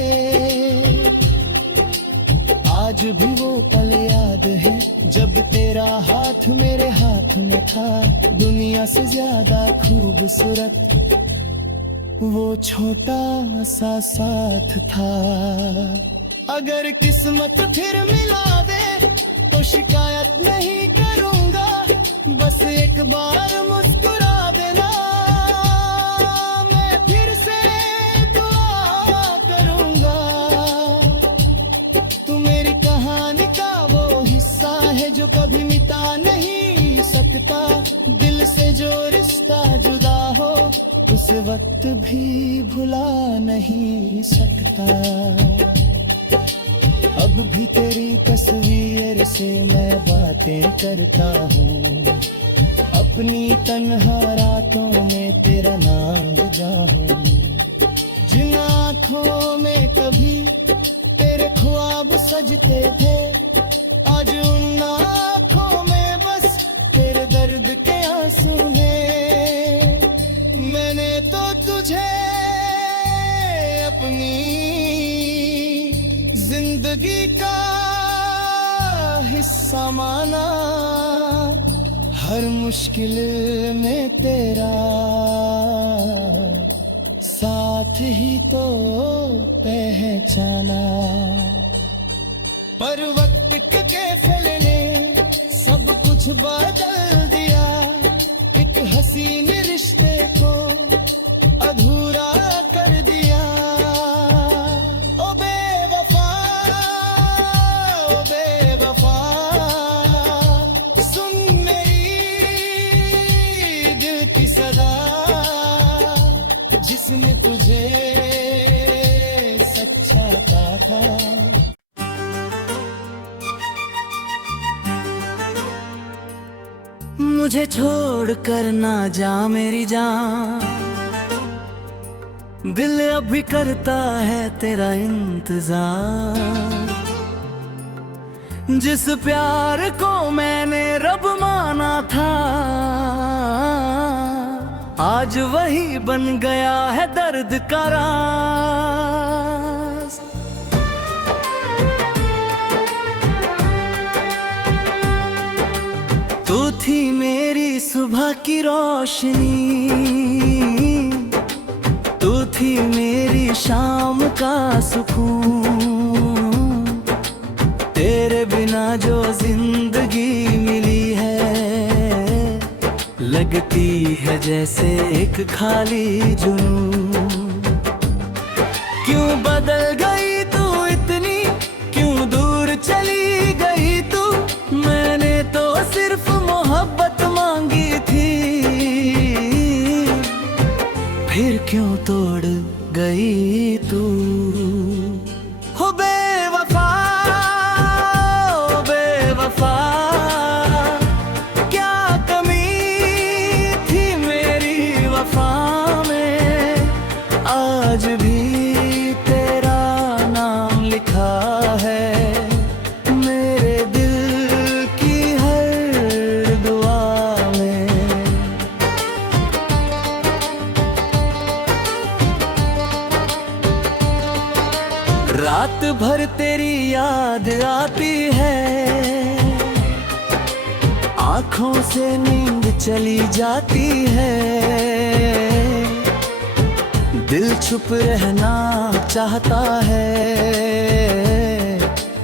आज भी वो पल याद है जब तेरा हाथ मेरे हाथ में था। दुनिया से ज्यादा खूबसूरत वो छोटा सा साथ था। अगर किस्मत फिर मिला दे तो शिकायत नहीं करूंगा, बस एक बार मुस्कुरा देना, मैं फिर से दुआ करूंगा। तू मेरी कहानी का वो हिस्सा है जो कभी मिटा नहीं सकता। दिल से जो रिश्ता जुदा हो उस वक्त भी भुला नहीं सकता। अब भी तेरी तस्वीर से मैं बातें करता हूँ, अपनी तन्हा रातों में तेरा नाम जाऊं। जिन आँखों में कभी तेरे ख्वाब सजते थे, आज उन आँखों में बस तेरे दर्द के आंसू हैं। मैंने तो तुझे अपनी जिंदगी का हिस्सा माना, हर मुश्किल में तेरा साथ ही तो पहचाना। पर वक्त के फैसले ने सब कुछ बदल दिया, एक हसीन रिश्ते को अधूरा कर दिया। ओ बेवफा, ओ बेवफा, सुन मेरी दिल की सदा, जिसने तुझे सच्चा पाया। मुझे छोड़ कर ना जा मेरी जान, दिल अभी करता है तेरा इंतजार। जिस प्यार को मैंने रब माना था, आज वही बन गया है दर्द का राज। तू थी मेरी सुबह की रोशनी, तू थी मेरी शाम का सुकून। तेरे बिना जो जिंदगी मिली है, लगती है जैसे एक खाली जुनून। क्यों बदल गई तू इतनी, क्यों दूर चली गई तू, मैंने तो सिर्फ मोहब्बत मांगी थी। फिर क्यों तोड़ गई तू, हो बेवफा, ओ बेवफा। क्या कमी थी मेरी वफा में, आज भी तेरा नाम लिखा है मेरे दिल की हर दुआ में। रात भर तेरी याद आती है, आँखों से नींद चली जाती है। दिल चुप रहना चाहता है,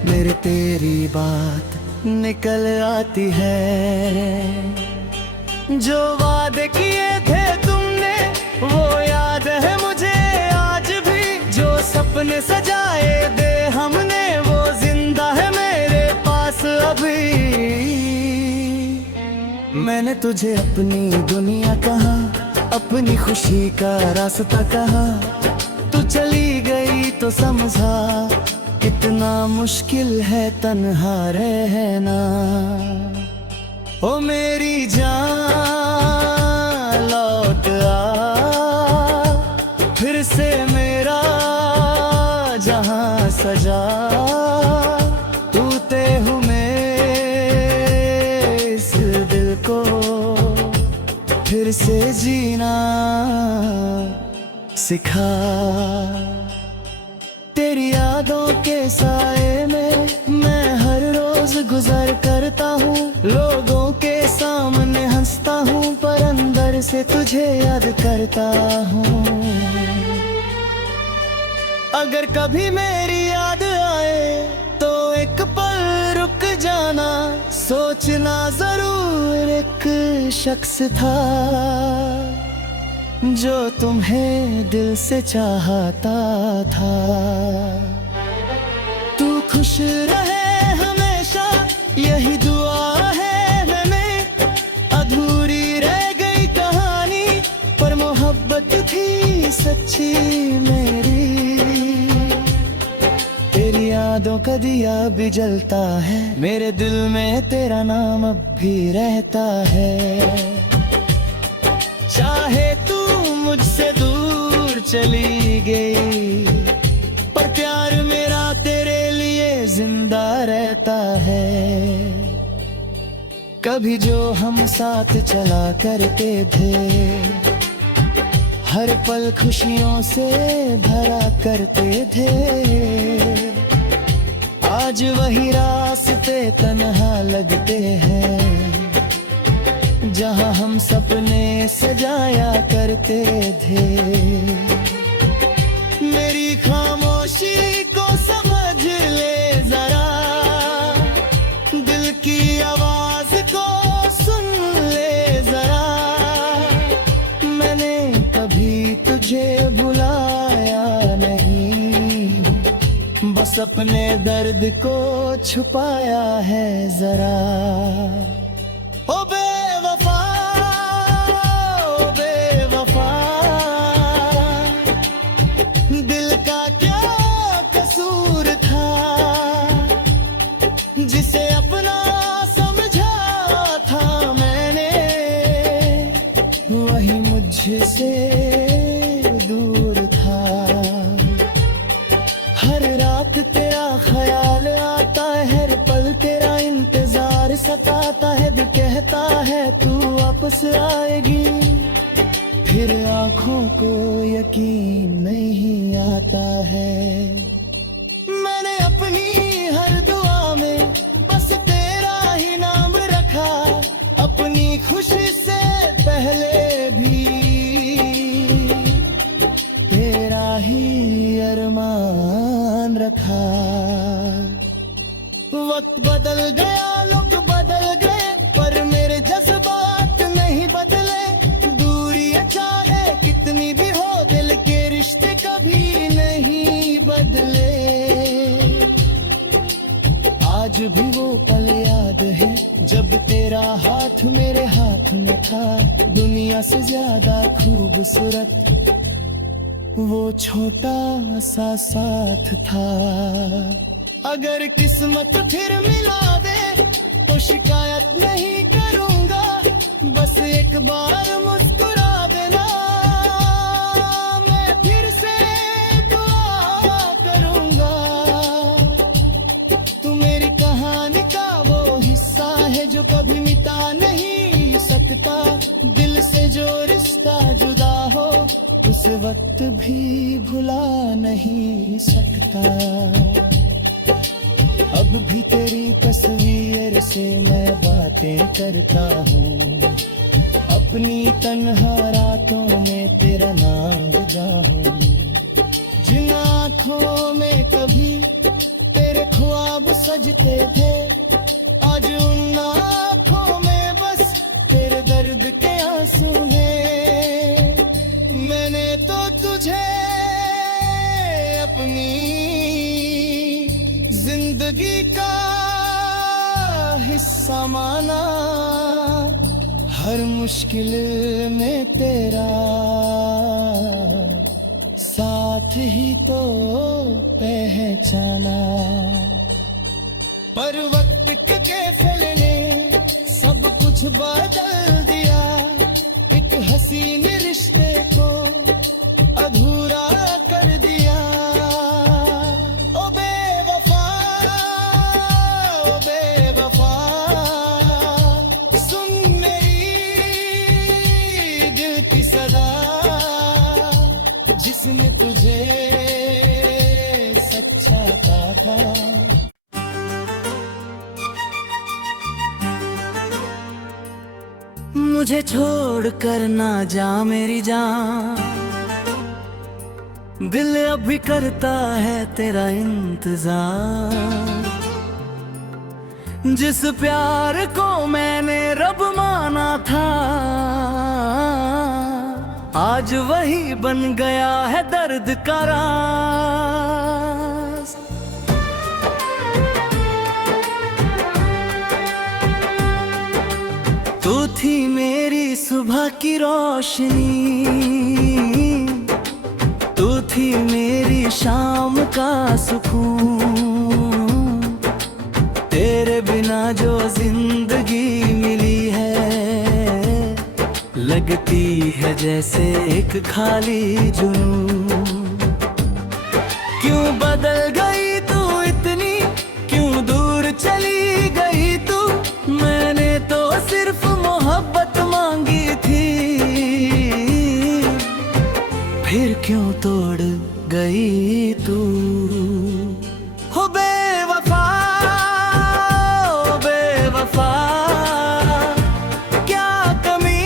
मेरे तेरी बात निकल आती है। जो वादे किए थे तुमने वो याद है मुझे आज भी, जो सपने सजाए दे हमने वो जिंदा है मेरे पास अभी। मैंने तुझे अपनी दुनिया कहा, अपनी खुशी का रास्ता कहा। तू चली गई तो समझा कितना मुश्किल है तन्हा रहना। ओ मेरी जान लौट आ, फिर से मेरा जहां सजा। टूटे हुए इस दिल को फिर से जीना सिखा। तेरी यादों के साए में मैं हर रोज गुजर करता हूँ। लोगों के सामने हंसता हूँ, पर अंदर से तुझे याद करता हूँ। अगर कभी मेरी याद आए तो एक पल रुक जाना। सोचना जरूर एक शख्स था जो तुम्हें दिल से चाहता था। तू खुश रहे हमेशा, यही दुआ है हमें। अधूरी रह गई कहानी, पर मोहब्बत थी सच्ची मेरी। तेरी यादों का दिया भी जलता है, मेरे दिल में तेरा नाम अब भी रहता है। चाहे तू मुझसे दूर चली गई, पर प्यार मेरा तेरे लिए जिंदा रहता है। कभी जो हम साथ चला करते थे, हर पल खुशियों से भरा करते थे। आज वही रास्ते तन्हा लगते हैं, जहां हम सपने सजाया करते थे। मेरी खामोशी को समझ ले जरा, दिल की आवाज को सुन ले जरा। मैंने कभी तुझे बुलाया नहीं, बस अपने दर्द को छुपाया है जरा। ओ बेवफा, ओ बेवफा, दिल का क्या कसूर था, जिसे अपना समझा था मैंने, वही मुझसे दूर था। हर रात तेरा ख्याल आता है, हर पल तेरा इंतजार सताता है। दिल कहता है तू वापस आएगी, फिर आंखों को यकीन नहीं आता है। मैंने अपनी हर दुआ में बस तेरा ही नाम रखा, अपनी खुशी से पहले भी तेरा ही अरमान रखा। वक्त बदल गया, लोग बदल गए, पर मेरे जज्बात नहीं बदले। दूरियां चाहे कितनी भी हो, दिल के रिश्ते कभी नहीं बदले। आज भी वो पल याद है, जब तेरा हाथ मेरे हाथ में था। दुनिया से ज्यादा खूबसूरत वो छोटा सा साथ था। अगर किस्मत फिर मिला दे तो शिकायत नहीं करूंगा, बस एक बार मुस्कुरा देना। मैं फिर से दुआ करूंगा, तू मेरी कहानी का वो हिस्सा है जो कभी मिटा नहीं सकता। दिल से जो रिश्ता जुदा हो, उस वक्त भी भुला नहीं सकता। अब भी तेरी तस्वीर से मैं बातें करता हूँ, अपनी तन्हा रातों में तेरा नाम गाऊं। जिन आँखों में कभी तेरे ख्वाब सजते थे, आज उन आँखों में बस तेरे दर्द के आंसू हैं। मैंने तो तुझे अपनी जिंदगी का हिस्सा माना, हर मुश्किल में तेरा साथ ही तो पहचाना। पर वक्त के फैसले ने सब कुछ बदल दिया। एक हसीन रिश्ते को अधूरा कर दिया। ओ बेवफा, ओ बेवफा, सुन मेरी दिल की सदा, जिसने तुझे सच्चा पाया। मुझे छोड़ कर ना जा मेरी जान, दिल अभी करता है तेरा इंतजार। जिस प्यार को मैंने रब माना था, आज वही बन गया है दर्द का राज। तू थी मेरी सुबह की रोशनी, तू थी मेरी शाम का सुकून। तेरे बिना जो जिंदगी मिली है, लगती है जैसे एक खाली जुनून। क्यों बदल गई तू इतनी, क्यों दूर चली गई तू? मैंने तो सिर्फ मोहब्बत मांगी थी, फिर क्यों तोड़ गई तू? हो बेवफा, ओ बेवफा, क्या कमी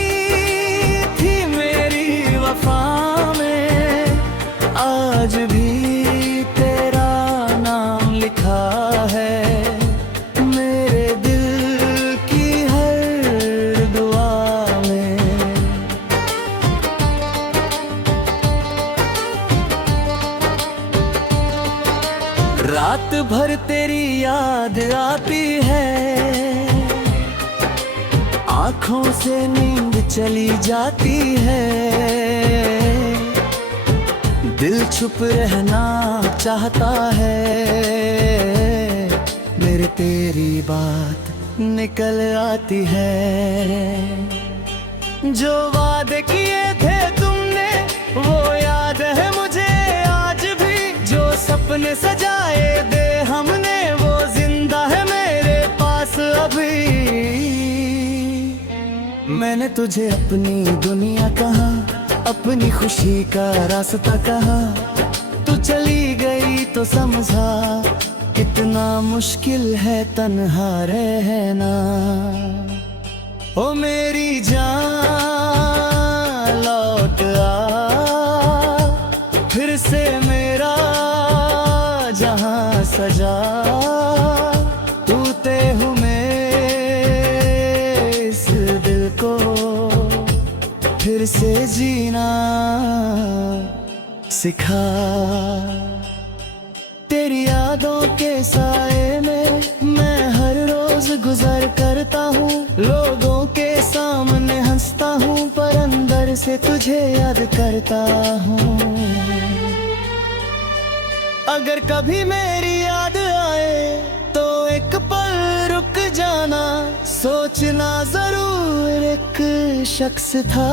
थी मेरी वफा में? आज भी तेरा नाम लिखा है मेरे दिल की हर दुआ में। रात भर तेरी याद आती है, आँखों से नींद चली जाती है। दिल चुप रहना चाहता है, मेरे तेरी बात निकल आती है। जो वादे किए थे तुमने वो याद है मुझे आज भी। जो सपने सजाए दे हमने वो जिंदा है मेरे पास अभी। मैंने तुझे अपनी दुनिया कहा, अपनी खुशी का रास्ता कहा। तू चली गई तो समझा कितना मुश्किल है तन्हा रहना। ओ मेरी जान लौट आ, फिर से मेरा जहां सजा। टूटे हुए इस दिल को फिर से जीना सिखा। तेरी यादों के साए में मैं हर रोज गुजर करता हूँ। लोगों के सामने हंसता हूँ, पर अंदर से तुझे याद करता हूँ। अगर कभी मेरी याद आए तो एक पल रुक जाना। सोचना जरूर एक शख्स था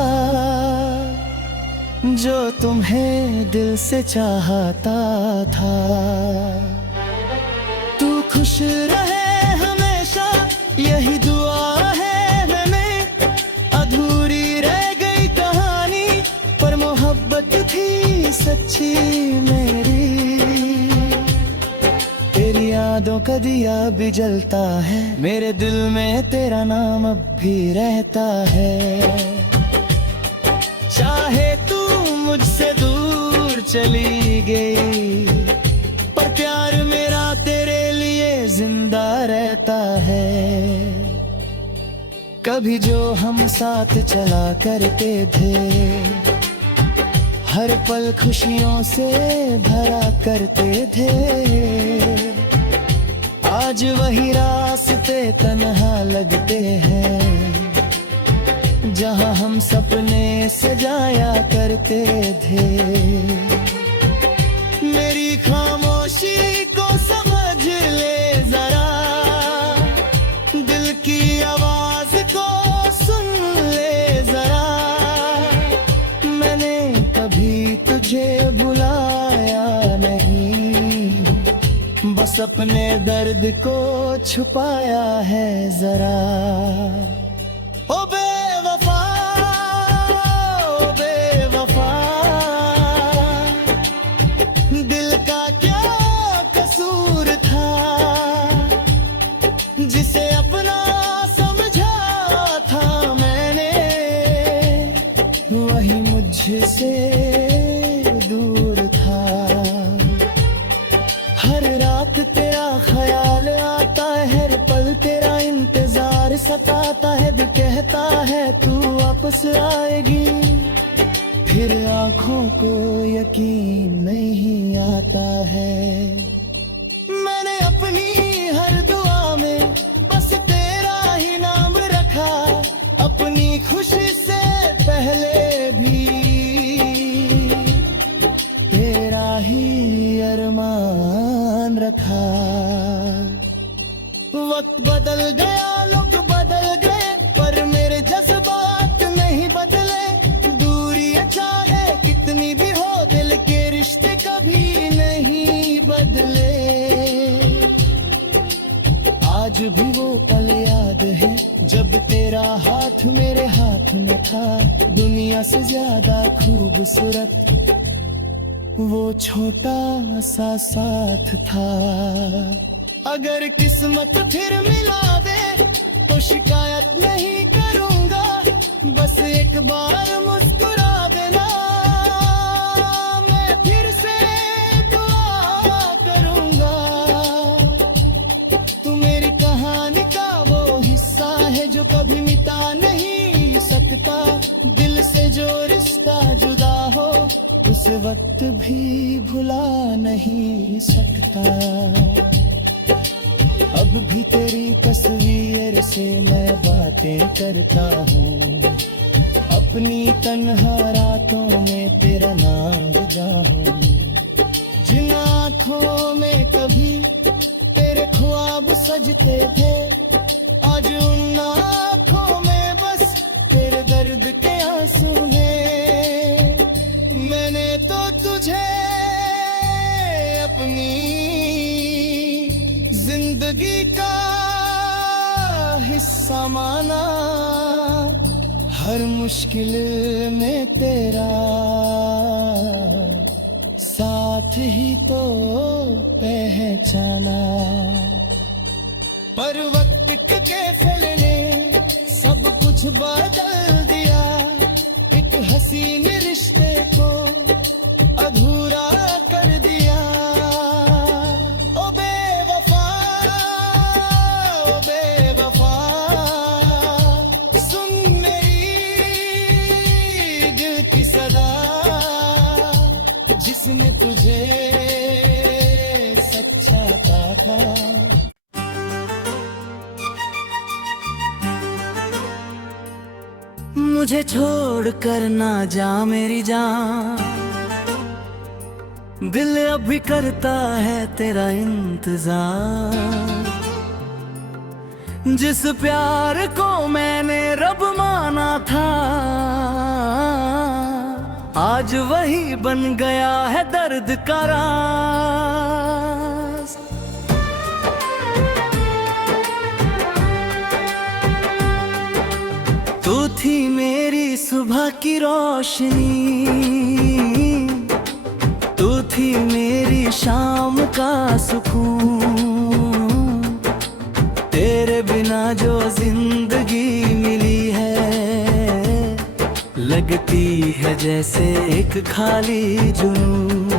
जो तुम्हें दिल से चाहता था। तू खुश रहे हमेशा यही दुआ है हमें। अधूरी रह गई कहानी पर मोहब्बत थी सच्ची मेरी। तेरी यादों का दिया भी जलता है, मेरे दिल में तेरा नाम अब भी रहता है। चाहे तू मुझसे दूर चली गई, पर प्यार मेरा तेरे लिए जिंदा रहता है। कभी जो हम साथ चला करते थे, हर पल खुशियों से भरा करते थे। आज वही रास्ते तन्हा लगते हैं, जहां हम सपने सजाया करते थे। मेरी खामोशी को समझ ले जरा, दिल की आवाज को सुन ले जरा। मैंने कभी तुझे बुलाया नहीं, बस अपने दर्द को छुपाया है जरा। ओ बेवफा, ओ बेवफा, दिल का क्या कसूर था, जिसे अपना समझा था मैंने, वही मुझसे दूर था। हर रात तेरा ख्याल आता है, हर पल तेरा इंतजार सताता है। दिल कहता है तू वापस आएगी, फिर आंखों को यकीन नहीं आता है। मैंने अपनी हर दुआ में बस तेरा ही नाम रखा, अपनी खुशी से पहले भी तेरा ही अरमान रखा। वक्त बदल गया, लोग बदल गए, पर मेरे जज्बात नहीं बदले। दूरियां चाहे कितनी भी हो, दिल के रिश्ते कभी नहीं बदले। आज भी वो पल याद है जब तेरा हाथ मेरे हाथ में था। दुनिया से ज्यादा खूबसूरत वो छोटा सा साथ था। अगर किस्मत फिर मिला दे तो शिकायत नहीं करूंगा, बस एक बार मुस्कुरा देना, मैं फिर से दुआ करूंगा। तू मेरी कहानी का वो हिस्सा है जो कभी मिटा नहीं सकता। दिल से जो रिश्ता जुदा हो, उस वक्त भी भुला नहीं सकता। अब भी तेरी तस्वीर से मैं बातें करता हूँ, अपनी तन्हा रातों में तेरा नाम जाऊं। जिन आँखों में कभी तेरे ख्वाब सजते थे, आज उन आँखों में बस तेरे दर्द के आंसू हैं। मैंने तो तुझे अपनी जिंदगी का हिस्सा माना, हर मुश्किल में तेरा साथ ही तो पहचाना। पर वक्त के फैसले ने सब कुछ बदल दिया, एक हसीन रिश्ते को अधूरा कर दिया। ओ बेवफा, ओ बेवफा, सुन मेरी दिल की सदा, जिसने तुझे सच्चा पाया। मुझे छोड़ कर ना जा मेरी जान, दिल अभी करता है तेरा इंतजार। जिस प्यार को मैंने रब माना था, आज वही बन गया है दर्द का राज। तू थी मेरी सुबह की रोशनी, तू थी मेरी शाम का सुकून। तेरे बिना जो जिंदगी मिली है, लगती है जैसे एक खाली जुनून।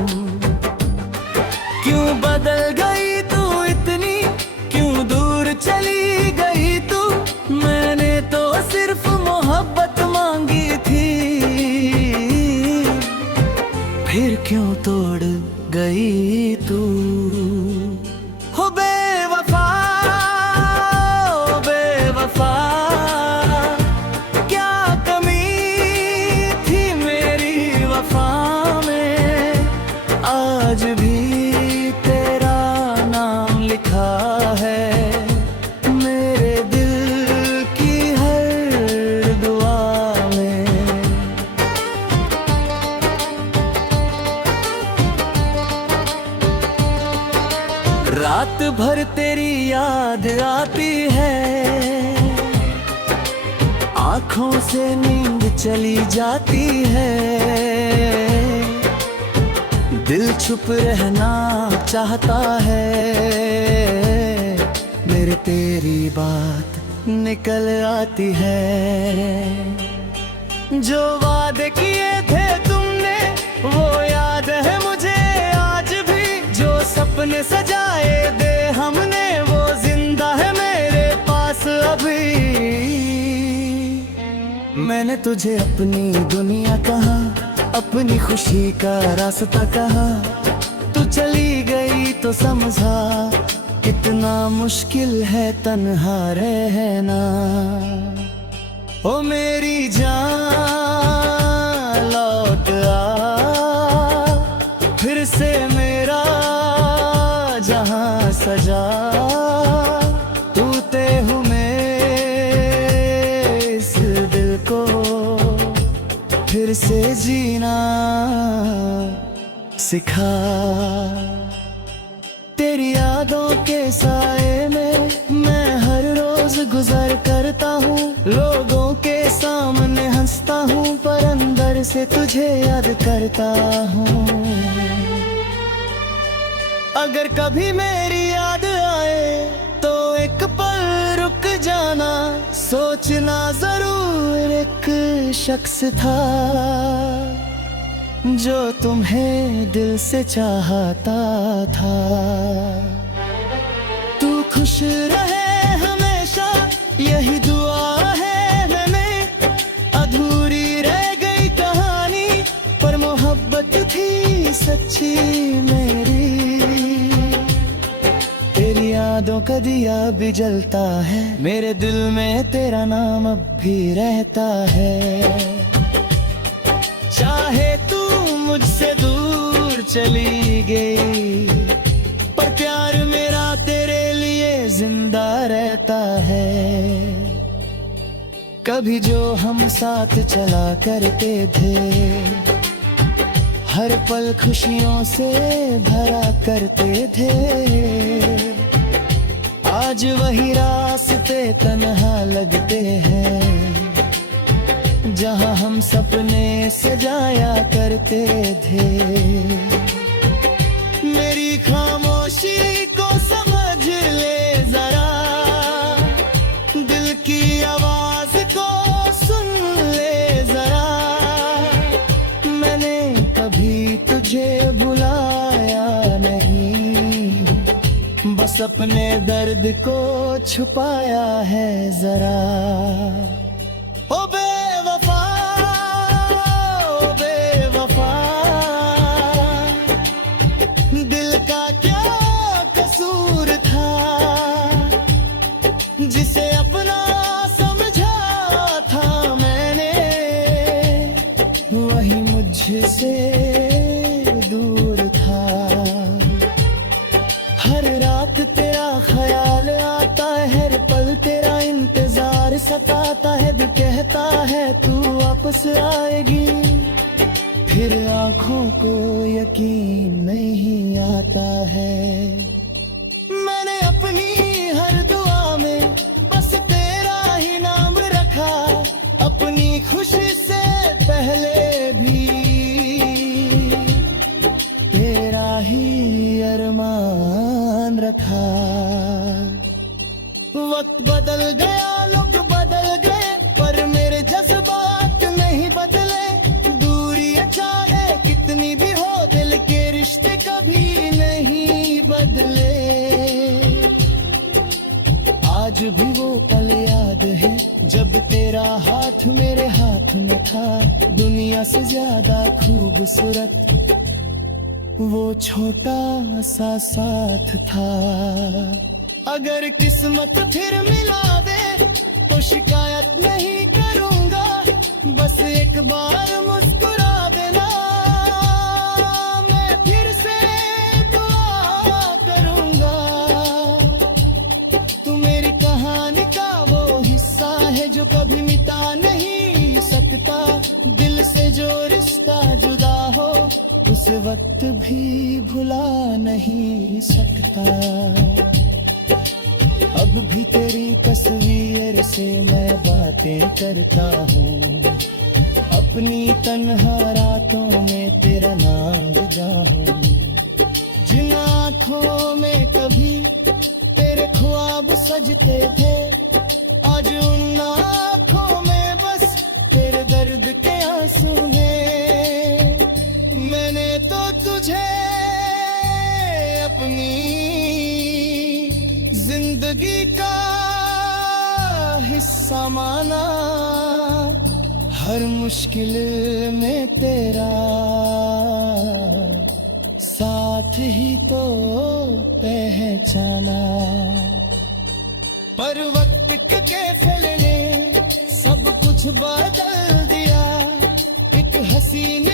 क्यों बदल गई तू इतनी, क्यों दूर चली गई तू, मैंने तो सिर्फ मोहब्बत मांगी थी। फिर क्यों तोड़ गई तू, हो बेवफा, ओ बेवफा, क्या तेरी याद आती है, आँखों से नींद चली जाती है। दिल चुप रहना चाहता है, मेरे तेरी बात निकल आती है। जो वादे किए थे तुमने वो याद है मुझे आज भी, जो सपने सजाए दे हमने वो जिंदा है मेरे पास अभी। मैंने तुझे अपनी दुनिया कहा, अपनी खुशी का रास्ता कहा, तू चली गई तो समझा कितना मुश्किल है तन्हा रहना। ओ मेरी जान लौट आ, फिर से मेरा जहां सजा, तू ते हूँ इस दिल को फिर से जीना सिखा। तेरी यादों के साए में मैं हर रोज गुजर करता हूँ, लोगों के सामने हंसता हूँ, पर अंदर से तुझे याद करता हूँ। अगर कभी मेरी याद आए तो एक पल रुक जाना, सोचना जरूर एक शख्स था जो तुम्हें दिल से चाहता था। तू खुश रहे हमेशा यही दुआ है मैंने, अधूरी रह गई कहानी पर मोहब्बत थी सच्ची मेरी। तेरी यादों का दिया भी जलता है, मेरे दिल में तेरा नाम अब भी रहता है। चाहे तू मुझसे दूर चली गई, पर प्यार मेरा तेरे लिए जिंदा रहता है। कभी जो हम साथ चला करते थे, हर पल खुशियों से भरा करते थे, आज वही रास्ते तन्हा लगते हैं जहां हम सपने सजाया करते थे। मेरी खामोशी को समझ ले जरा, दिल की आवाज को सुन ले जरा। मैंने कभी तुझे बुलाया नहीं, बस अपने दर्द को छुपाया है जरा। ओ बेवफा, ओ बेवफा, दिल का क्या कसूर था, जिसे अपना समझा था मैंने, वही मुझसे दूर था। हर रात तेरा ख्याल आता है, हर पल तेरा इंतजार सताता है। दिल कहता है तू वापस आएगी, फिर आंखों को यकीन नहीं आता है। मैंने अपनी हर दुआ में बस तेरा ही नाम रखा, अपनी खुशी से पहले भी तेरा ही अरमान रखा। वक्त बदल गया, लोग बदल गए, पर मेरे जज्बात नहीं बदले। दूरियां चाहे कितनी भी हो, दिल के रिश्ते कभी नहीं बदले। आज भी वो पल याद है जब तेरा हाथ मेरे हाथ में था, दुनिया से ज्यादा खूबसूरत वो छोटा सा साथ था। अगर किस्मत फिर मिला दे तो शिकायत नहीं करूंगा, बस एक बार मुस्कुरा देना, मैं फिर से दुआ करूंगा। तू मेरी कहानी का वो हिस्सा है जो कभी मिटा नहीं सकता। दिल से जो रिश्ता जुदा हो उस वक्त भी भुला नहीं सकता। भी तेरी तस्वीर से मैं बातें करता हूँ, अपनी तन्हा रातों में तेरा नाम जाऊं। जिन आँखों में कभी तेरे ख्वाब सजते थे, आज उन आँखों में बस तेरे दर्द के आंसू हैं। मैंने तो तुझे अपनी जिंदगी का हिस्सा माना, हर मुश्किल में तेरा साथ ही तो पहचाना। पर वक्त के फैसले ने सब कुछ बदल दिया, एक हसीन